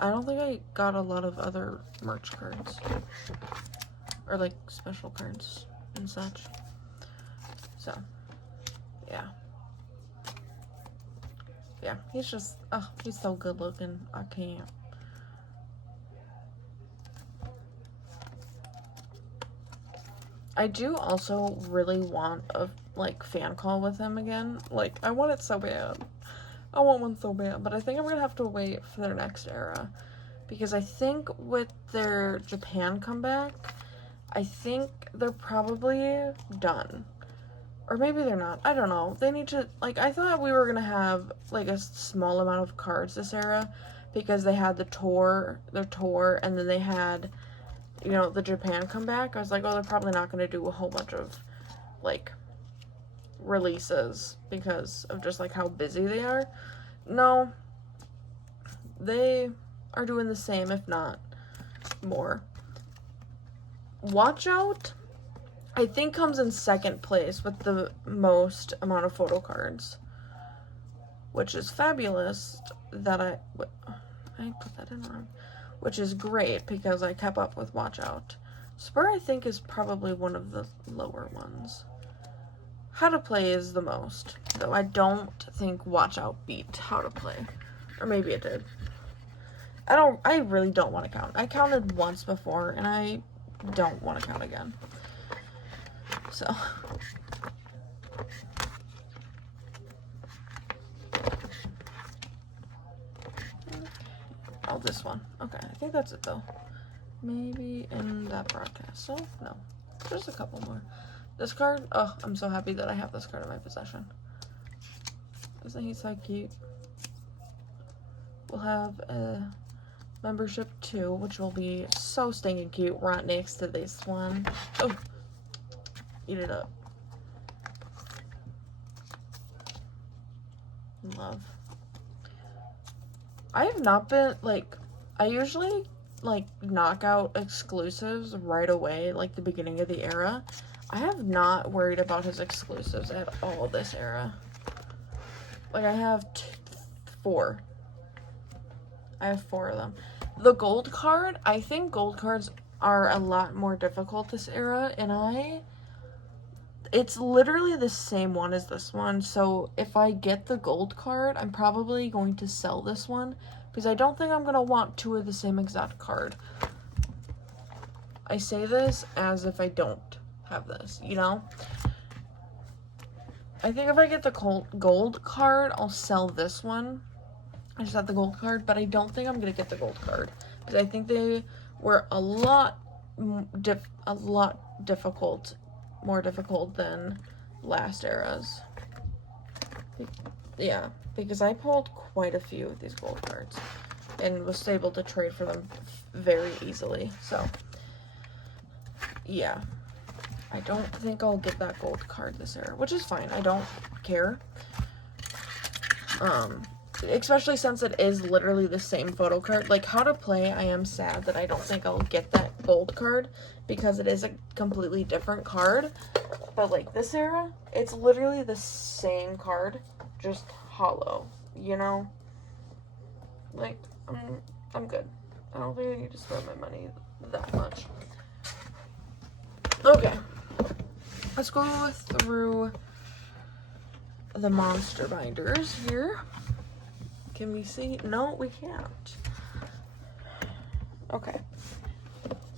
I don't think I got a lot of other merch cards. Or, like, special cards and such. So, yeah. Yeah, he's just, oh, he's so good looking. I can't. I do also really want a, like, fan call with him again. Like, I want it so bad. I want one so bad. But I think I'm gonna have to wait for their next era. Because I think with their Japan comeback, I think they're probably done. Or maybe they're not. I don't know. They need to, like, I thought we were gonna have, like, a small amount of cards this era. Because they had their tour, and then they had, you know, the Japan comeback. I was like, oh, they're probably not gonna do a whole bunch of, like, releases. Because of just, like, how busy they are. No. They are doing the same, if not more. Watch Out, I think, comes in second place with the most amount of photo cards, which is fabulous. That I put that in wrong, which is great because I kept up with Watch Out. Spur, I think, is probably one of the lower ones. How to Play is the most, though I think Watch Out beat How to Play, or maybe it did. I really don't want to count. I counted once before, and I don't want to count again. So. Oh, this one. Okay, I think that's it, though. Maybe in that broadcast. So, no. Just a couple more. This card, oh, I'm so happy that I have this card in my possession. Isn't he so cute? We'll have a membership 2, which will be so stinking cute right next to this one. Oh, eat it up. Love. I have not been, like, I usually, like, knock out exclusives right away, like, the beginning of the era. I have not worried about his exclusives at all this era. Like, I have 4. I have 4 of them. The gold card, I think gold cards are a lot more difficult this era, and it's literally the same one as this one, so if I get the gold card, I'm probably going to sell this one, because I don't think I'm going to want 2 of the same exact card. I say this as if I don't have this, you know? I think if I get the gold card, I'll sell this one. I just have the gold card, but I don't think I'm going to get the gold card, because I think they were a lot difficult, more difficult than last eras. Yeah, because I pulled quite a few of these gold cards and was able to trade for them very easily. So, yeah. I don't think I'll get that gold card this era, which is fine. I don't care. Especially since it is literally the same photo card. Like, How to Play, I am sad that I don't think I'll get that gold card because it is a completely different card. But, like, this era, it's literally the same card, just hollow, you know? Like, I'm good. I don't think I need to spend my money that much. Okay. Let's go through the monster binders here. Can we see? No, we can't. Okay.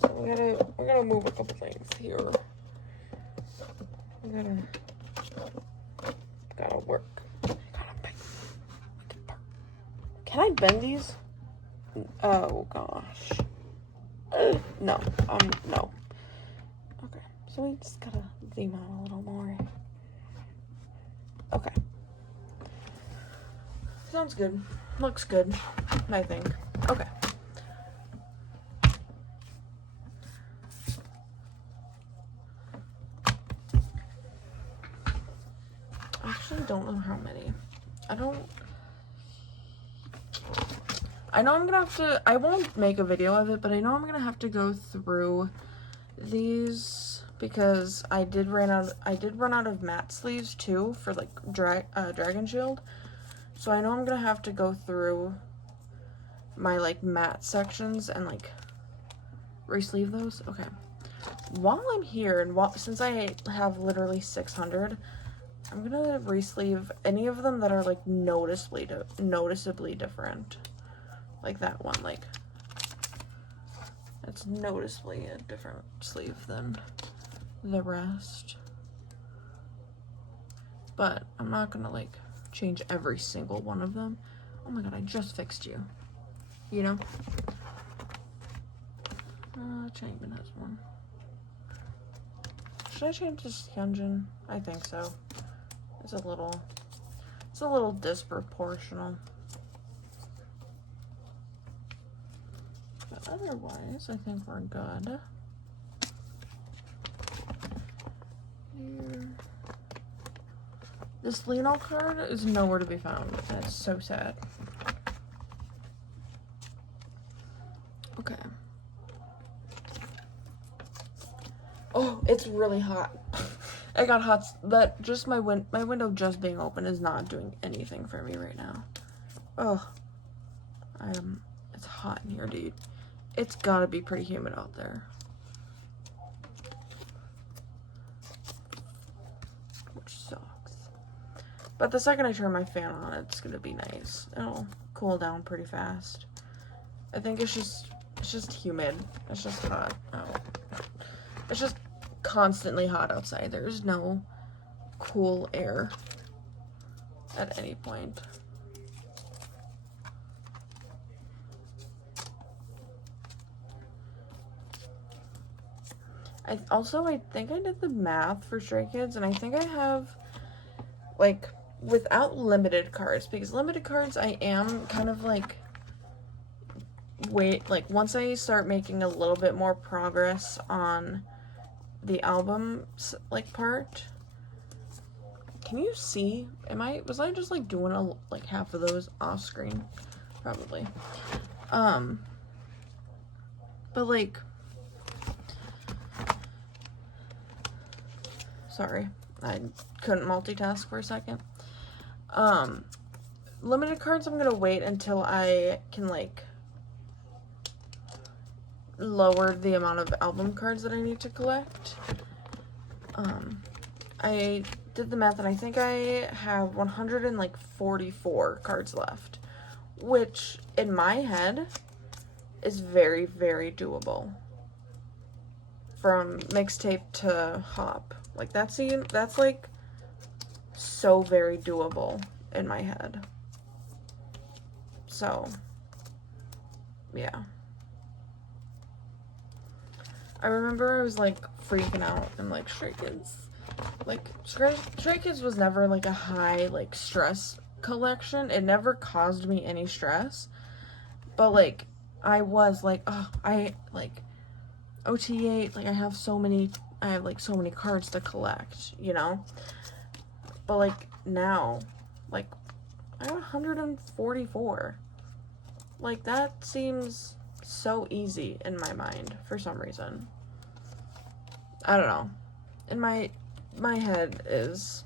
So we're gonna move a couple things here. Gotta work. Can I bend these? Oh gosh. No. No. Okay. So we just gotta zoom out a little more. Okay. Sounds good. Looks good, I think. Okay. I actually don't know how many. I know I'm gonna have to, I won't make a video of it, but I know I'm gonna have to go through these because I did run out of matte sleeves too for like Dragon Shield. So I know I'm gonna have to go through my like matte sections and like re-sleeve those. Okay. While I'm here, and since I have literally 600, I'm gonna re-sleeve any of them that are like noticeably different. Like that one, like it's noticeably a different sleeve than the rest. But I'm not gonna like change every single one of them. Oh my god, I just fixed you. You know? Changman has one. Should I change this engine? I think so. It's a little disproportional. But otherwise, I think we're good. Here. This Lino card is nowhere to be found. That's so sad. Okay. Oh, it's really hot. I got hot. That just my window just being open is not doing anything for me right now. Oh, it's hot in here, dude. It's gotta be pretty humid out there. Which sucks. But the second I turn my fan on, it's gonna be nice. It'll cool down pretty fast. I think it's just humid. It's just hot. Oh. It's just constantly hot outside. There's no cool air at any point. I think I did the math for Stray Kids, and I think I have, like, without limited cards, because limited cards I am kind of like, once I start making a little bit more progress on the album, like, part. Can you see? Was I just, like, doing, like, half of those off screen? Probably. But, like, sorry, I couldn't multitask for a second. Limited cards, I'm gonna wait until I can, like, lower the amount of album cards that I need to collect. I did the math and I think I have 144 cards left, which in my head is very, very doable. From mixtape to hop, like that's like so very doable in my head. So yeah. I remember I was, like, freaking out and, like, Stray Kids. Like, Stray Kids was never, like, a high, like, stress collection. It never caused me any stress. But, like, I was, like, oh, OT8, like, I have, like, so many cards to collect, you know? But, like, now, like, I have 144. Like, that seems so easy in my mind for some reason. I don't know. In my head is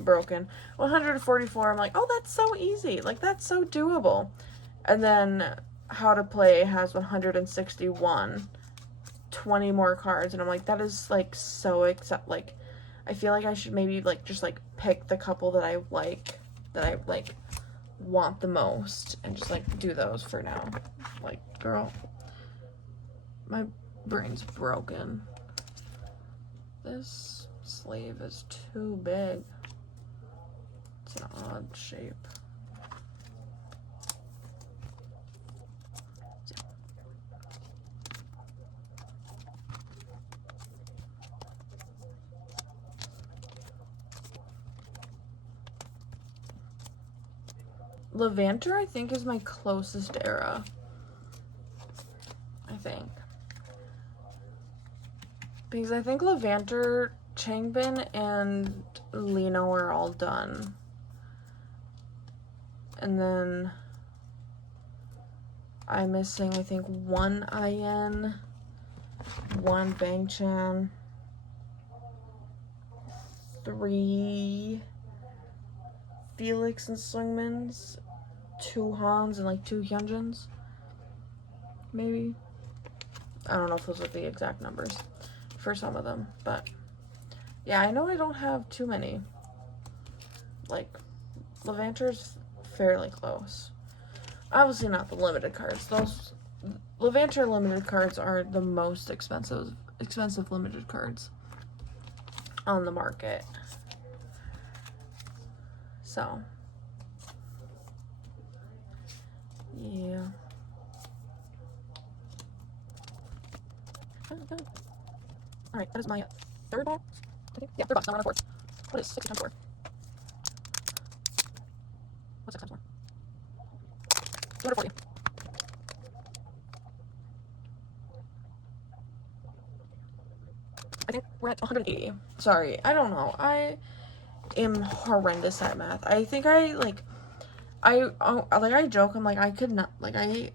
broken. 144, I'm like, oh, that's so easy. Like, that's so doable. And then How to Play has 161, 20 more cards, and I'm like, that is, like, so like, I feel like I should maybe, like, just, like, pick the couple that I like, want the most, and just, like, do those for now. Like, girl, my brain's broken. This sleeve is too big. It's an odd shape. Levanter, I think, is my closest era. I think. Because I think Levanter, Changbin, and Lino are all done. And then I'm missing, I think, one IN, one Bangchan, 3 Felix and Swingmans, 2 Hans and like 2 Hyunjins. Maybe. I don't know if those are the exact numbers for some of them, but yeah, I know I don't have too many. Like, Levanter's fairly close. Obviously not the limited cards. Those Levanter limited cards are the most expensive limited cards on the market. So, yeah. Alright, that is my third box. I think. Yeah, third box, now we're on the fourth. What is 60 times 4? What's 6 times 4? 240. I think we're at 180. Sorry, I don't know. I am horrendous at math. I think I joke, I'm like, I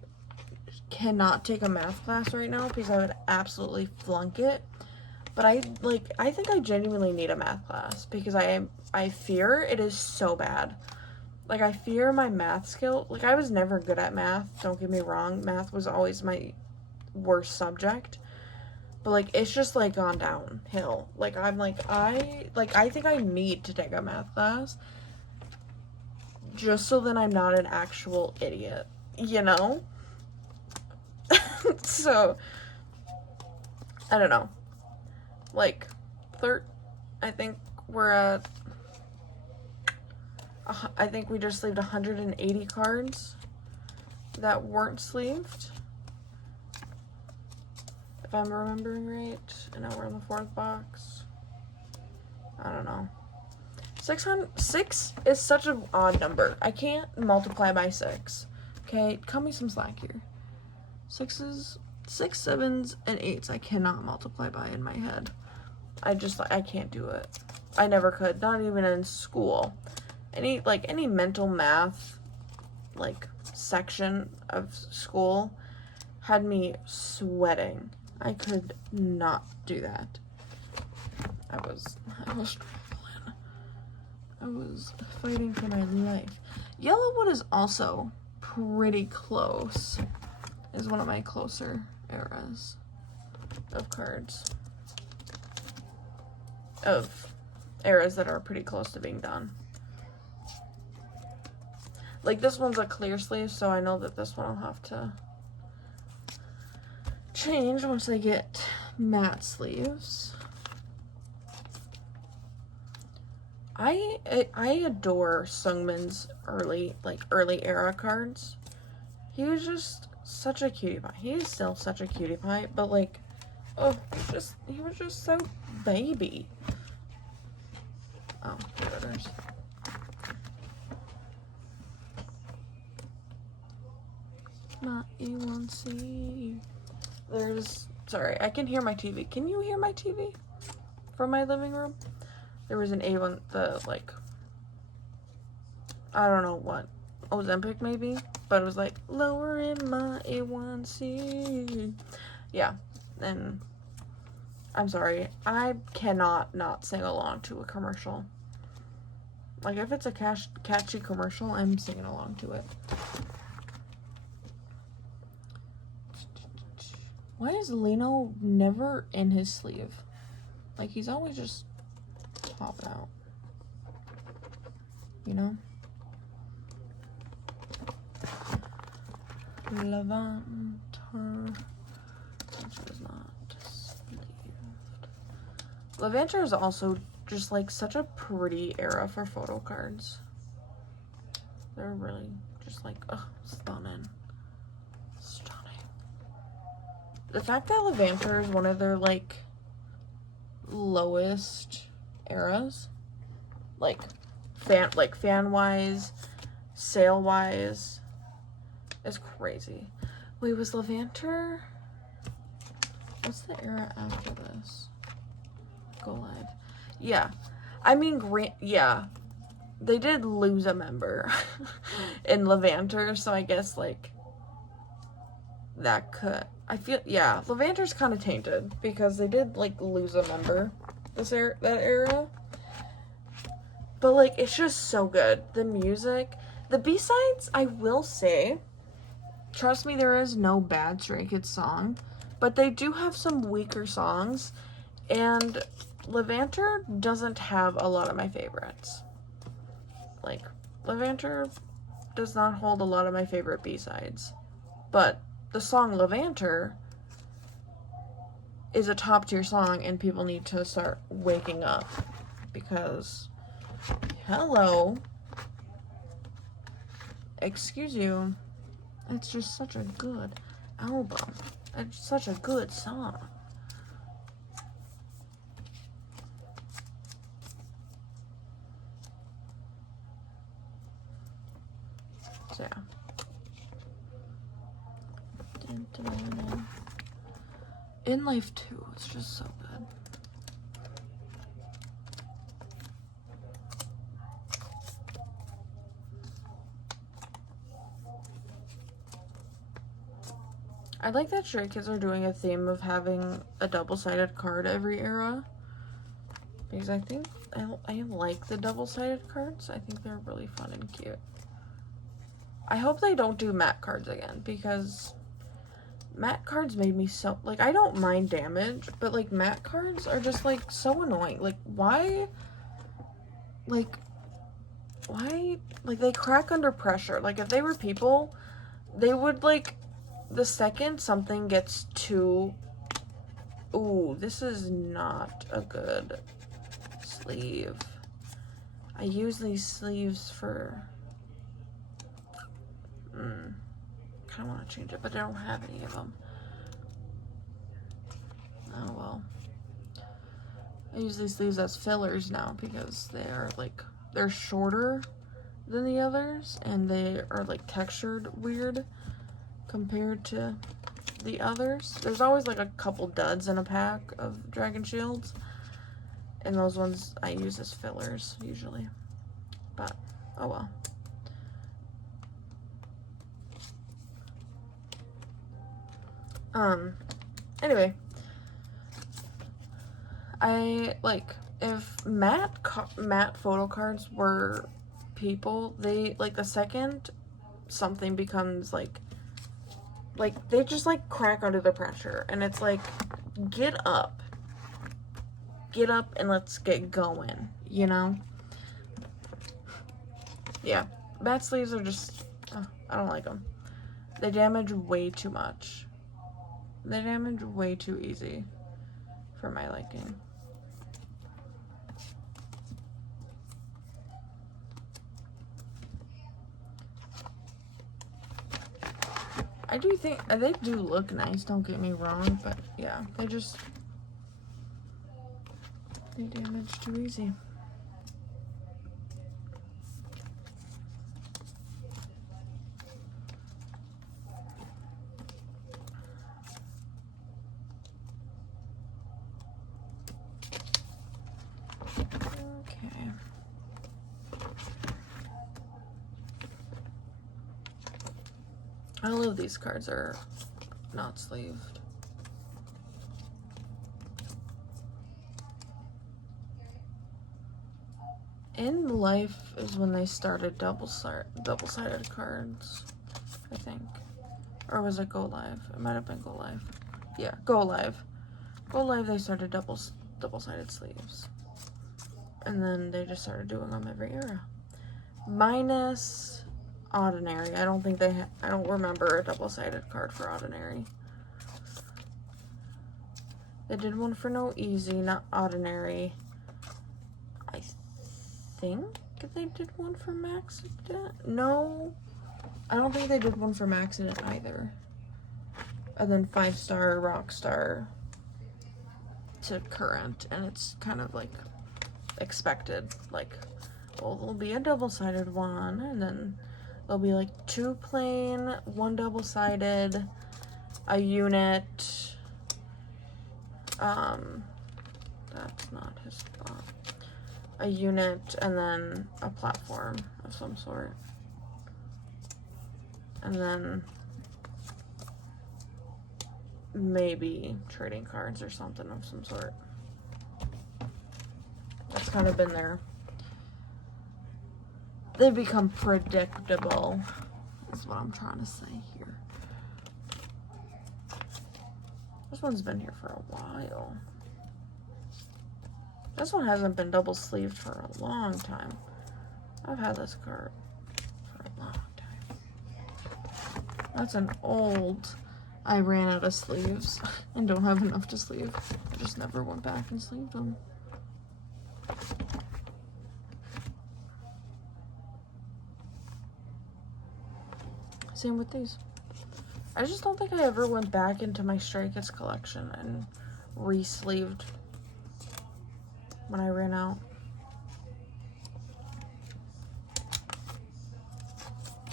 cannot take a math class right now because I would absolutely flunk it. But I think I genuinely need a math class because I fear it is so bad. Like, I fear my math skill. Like, I was never good at math, don't get me wrong. Math was always my worst subject. But, like, it's just, like, gone downhill. Like, I'm like, I think I need to take a math class just so that I'm not an actual idiot, you know? So, I don't know. Like, I think we're at, I think we just sleeved 180 cards that weren't sleeved, if I'm remembering right. And now we're in the fourth box. I don't know. 6 is such an odd number. I can't multiply by 6. Okay, cut me some slack here. 6s, 6, 7s, and 8s I cannot multiply by in my head. I can't do it. I never could, not even in school. Any mental math, like, section of school had me sweating. I could not do that. I was struggling. I was fighting for my life. Yellowwood is also pretty close. Is one of my closer eras of cards. Of eras that are pretty close to being done. Like, this one's a clear sleeve, so I know that this one I'll have to change once I get matte sleeves. I adore Sungmin's early era cards. He was just such a cutie pie. He is still such a cutie pie, but like, oh, he was just so baby. Oh, predators. Not E1C. Sorry, I can hear my TV. Can you hear my TV from my living room? There was an A1, I don't know what, Ozempic maybe, but it was like, lowering my A1C. Yeah, and I'm sorry, I cannot not sing along to a commercial. Like, if it's a catchy commercial, I'm singing along to it. Why is Lino never in his sleeve? Like, he's always just popping out. You know? Levanter. Which is not sleeved. Levanter is also just like such a pretty era for photo cards. They're really just like, ugh, stunning. Stunning. The fact that Levanter is one of their like lowest eras, like fan wise, sale wise, is crazy. Wait, was Levanter? What's the era after this? Go Live. Yeah, I mean, yeah, they did lose a member in Levanter, so I guess like that could. I feel, yeah, Levanter's kind of tainted because they did like lose a member that era. But like, it's just so good. The music, The B-sides, I will say, trust me, there is no bad Stray Kids song, but they do have some weaker songs, and Levanter doesn't have a lot of my favorites. Like, Levanter does not hold a lot of my favorite B-sides, but the song Levanter is a top tier song, and people need to start waking up, because, hello, excuse you, it's just such a good album. It's such a good song. So yeah. In Life 2, it's just so good. I like that Stray Kids are doing a theme of having a double-sided card every era, because I think I like the double-sided cards. I think they're really fun and cute. I hope they don't do matte cards again, because matte cards made me so, like, I don't mind damage, but, like, matte cards are just, like, so annoying. Like, why, like, they crack under pressure. Like, if they were people, they would, like, the second something gets too, ooh, this is not a good sleeve. I use these sleeves for, kind of want to change it, but I don't have any of them. Oh well. I use these sleeves as fillers now because they are like, they're shorter than the others, and they are like textured weird compared to the others. There's always like a couple duds in a pack of Dragon Shields, and those ones I use as fillers usually, but oh well. Anyway, I like, if matte photo cards were people, they, like, the second something becomes like they just like crack under the pressure, and it's like, get up and let's get going, you know? Yeah, matte sleeves are just, I don't like them. They damage way too much. They damage way too easy for my liking. I do think they do look nice, don't get me wrong, but yeah, they damage too easy. Okay. All of these cards are not sleeved. In Life is when they started double-sided cards, I think. Or was it Go Live? It might have been Go Live. Yeah, Go Live. Go Live, they started double-sided sleeves. And then they just started doing them every era. Minus Ordinary. I don't think I don't remember a double-sided card for Ordinary. They did one for No Easy, not Ordinary. I think they did one for Maxident. No, I don't think they did one for Maxident either. And then 5-star, Rockstar to current, and it's kind of like expected. Like, well, there'll be a double-sided one, and then there'll be like 2 plain, 1 double-sided, a unit. That's not his spot. A unit, and then a platform of some sort. And then maybe trading cards or something of some sort. That's kind of been their they become predictable, is what I'm trying to say here. This one's been here for a while. This one hasn't been double sleeved for a long time. I've had this card for a long time. That's an old, I ran out of sleeves and don't have enough to sleeve. I just never went back and sleeved them. Same with these. I just don't think I ever went back into my Stray Kids collection and re-sleeved when I ran out.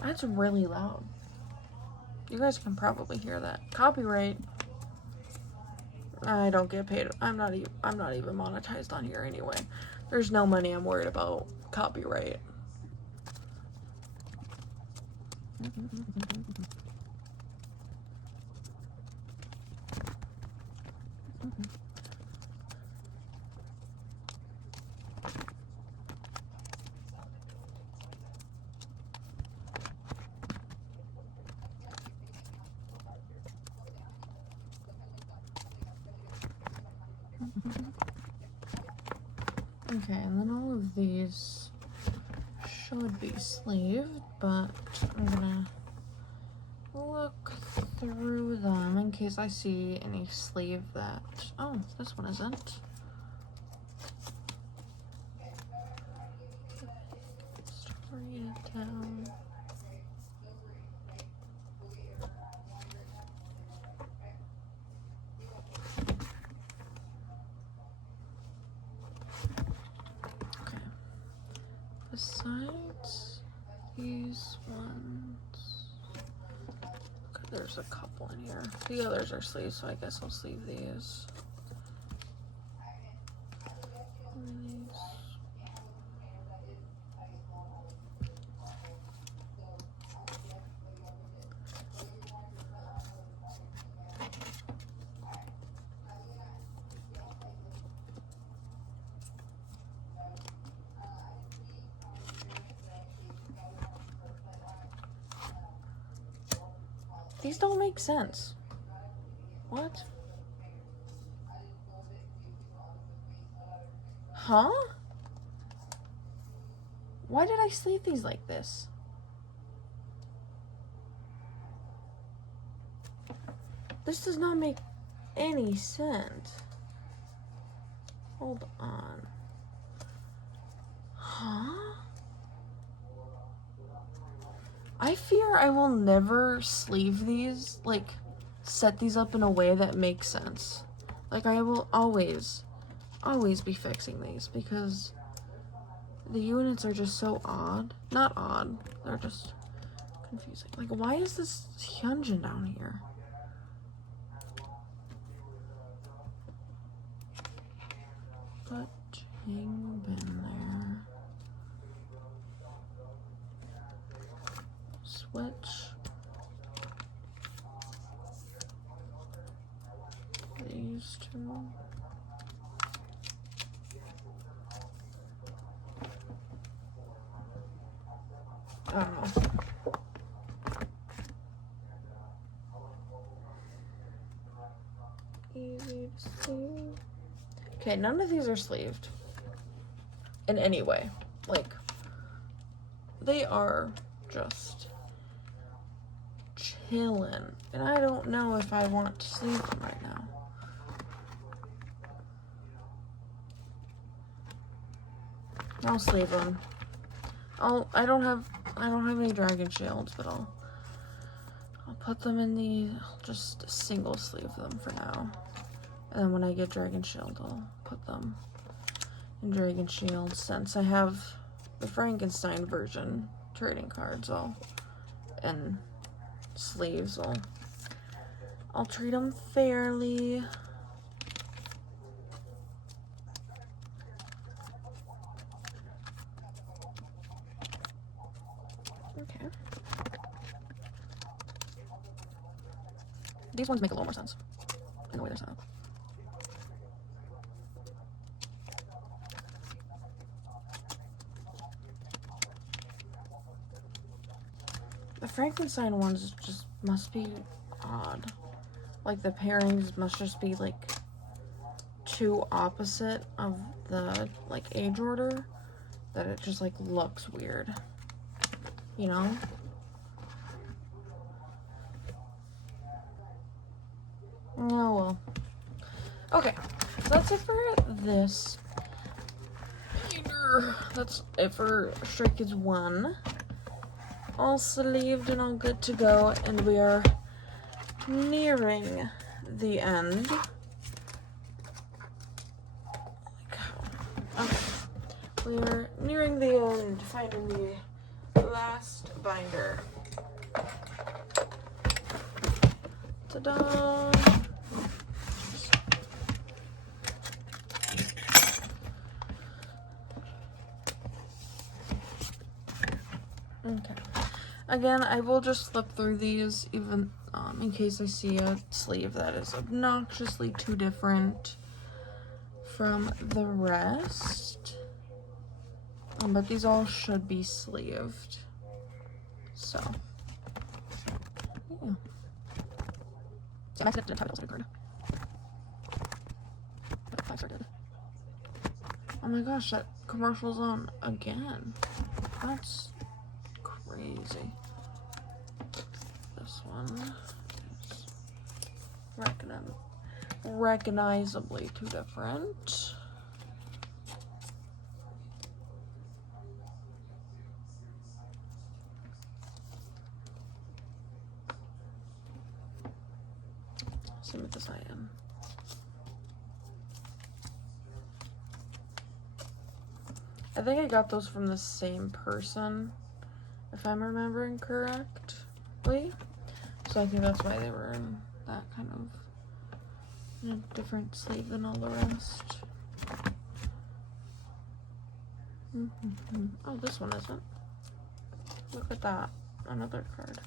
That's really loud. You guys can probably hear that. Copyright. I don't get paid. I'm not even monetized on here anyway. There's no money I'm worried about copyright. Okay, and then all of these should be sleeved, but I'm gonna look through them in case I see any sleeve that, oh, this one isn't. Straight it down. Besides these ones, okay, there's a couple in here. The others are sleeves, so I guess I'll sleeve these. These don't make sense. What? Huh? Why did I sleeve these like this? This does not make any sense. Hold on. Huh? I fear I will never sleeve these, like, set these up in a way that makes sense. Like, I will always be fixing these because the units are just so odd. Not odd, they're just confusing. Like, why is this Hyunjin down here? Put Jingbin there. Switch these two. I don't know. Easy to see. Okay, none of these are sleeved in any way. Like, they are just chillin', and I don't know if I want to sleeve them right now. I'll sleeve them. I don't have any dragon shields, but I'll put them in I'll just single sleeve them for now. And then when I get dragon shield, I'll put them in dragon shield. Since I have the Frankenstein version trading cards, and sleeves, I'll treat them fairly. Okay. These ones make a little more sense in the way they're set up. The Frankenstein ones just must be odd. Like, the pairings must just be, like, too opposite of the, like, age order that it just, like, looks weird. You know? Oh, well. Okay, so that's it for this. That's it for Stray Kids 1. All sleeved and all good to go, and we are nearing the end. Okay, we are nearing the end, finding the last binder. Ta-da! Okay. Again, I will just flip through these, even in case I see a sleeve that is obnoxiously too different from the rest. But these all should be sleeved. So, yeah. So I didn't have it also card. 5-star did. Oh my gosh, that commercial's on again. That's crazy. This one is recognizably too different. Same with this IM. I think I got those from the same person, if I'm remembering correctly. So I think that's why they were in that kind of in a different sleeve than all the rest. Oh, this one isn't. Look at that. Another card.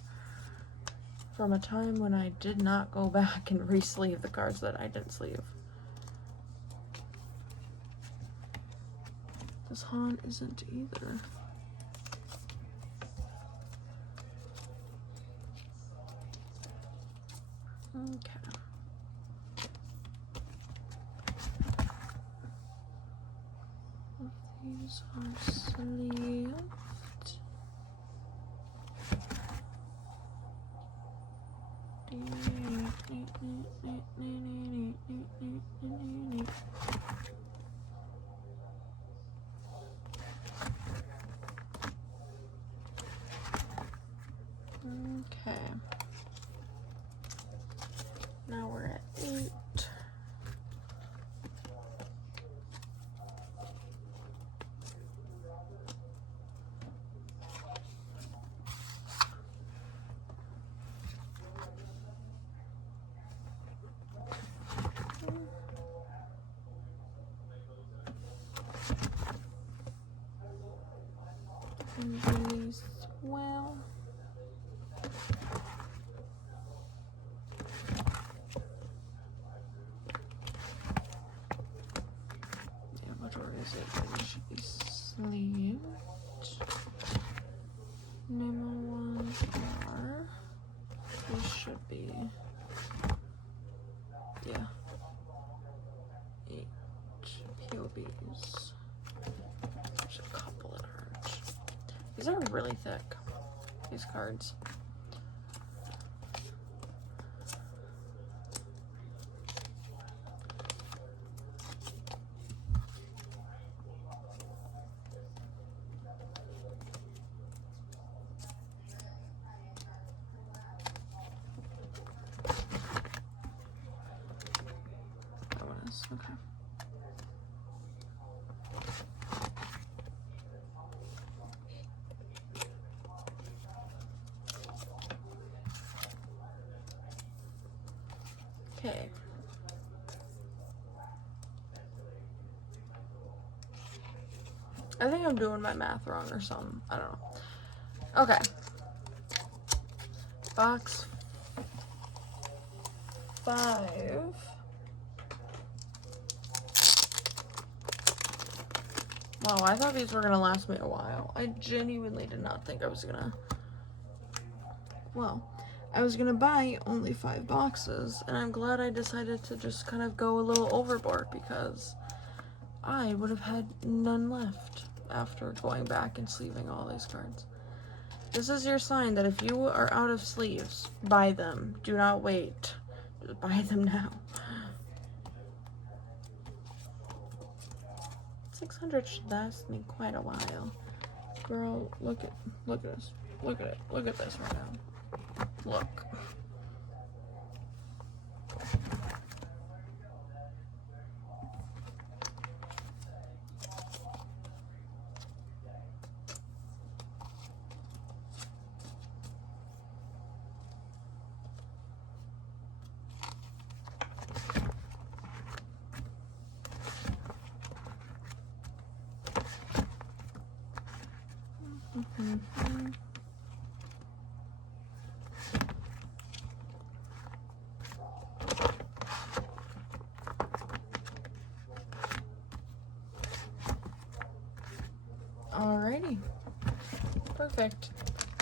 From a time when I did not go back and re-sleeve the cards that I didn't sleeve. This Han isn't either. Okay. These are sleeved. Okay. Now we're at 8. And release well. Yeah, which order is it? It should be sleeved. Number 1 are. These should be. Yeah. 8 POBs. There's a couple that aren't. These are really thick, these cards. That one is, okay. Okay. I think I'm doing my math wrong or something. I don't know. Okay. Box 5. Wow, I thought these were gonna last me a while. I genuinely did not think I was gonna well, I was gonna buy only 5 boxes, and I'm glad I decided to just kind of go a little overboard because I would have had none left after going back and sleeving all these cards. This is your sign that if you are out of sleeves, buy them. Do not wait. Just buy them now. 600 should last me quite a while. Girl, look at this. Look at it. Look at this right now. Look. Alrighty. Perfect.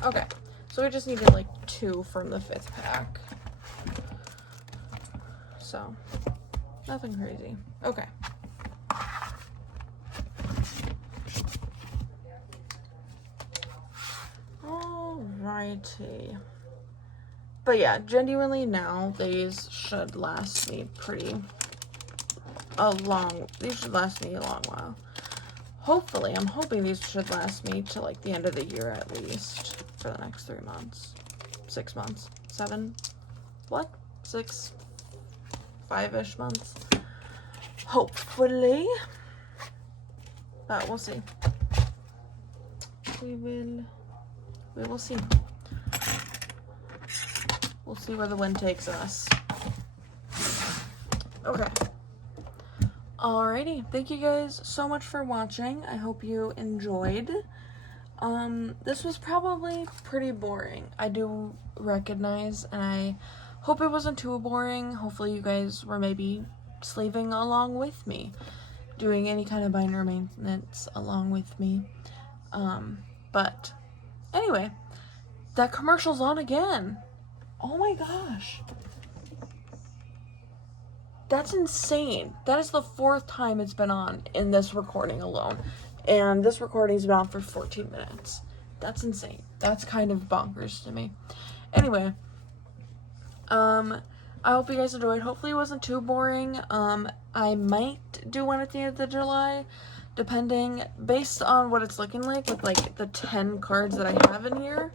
Okay, so we just needed like 2 from the 5th pack. So, nothing crazy. Okay. Alrighty. But yeah, genuinely now, these should last me these should last me a long while. Hopefully, I'm hoping these should last me to like the end of the year at least for the next 3 months, 6 months, 7, what? 6, 5-ish months. Hopefully. But we'll see. We will see. We'll see where the wind takes us. Okay. Alrighty. Thank you guys so much for watching. I hope you enjoyed. This was probably pretty boring. I do recognize, and I hope it wasn't too boring. Hopefully you guys were maybe sleeving along with me, doing any kind of binder maintenance along with me. But anyway, that commercial's on again. Oh my gosh. That's insane. That is the 4th time it's been on in this recording alone. And this recording's been on for 14 minutes. That's insane. That's kind of bonkers to me. Anyway, I hope you guys enjoyed. Hopefully it wasn't too boring. I might do one at the end of July, depending, based on what it's looking like with like the 10 cards that I have in here.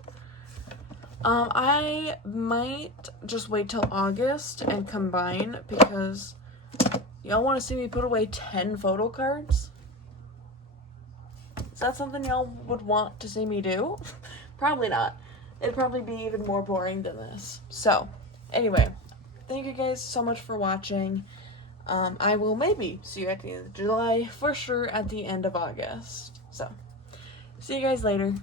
I might just wait till August and combine, because y'all want to see me put away 10 photo cards? Is that something y'all would want to see me do? Probably not. It'd probably be even more boring than this. So, anyway, thank you guys so much for watching. I will maybe see you at the end of July, for sure at the end of August. So, see you guys later.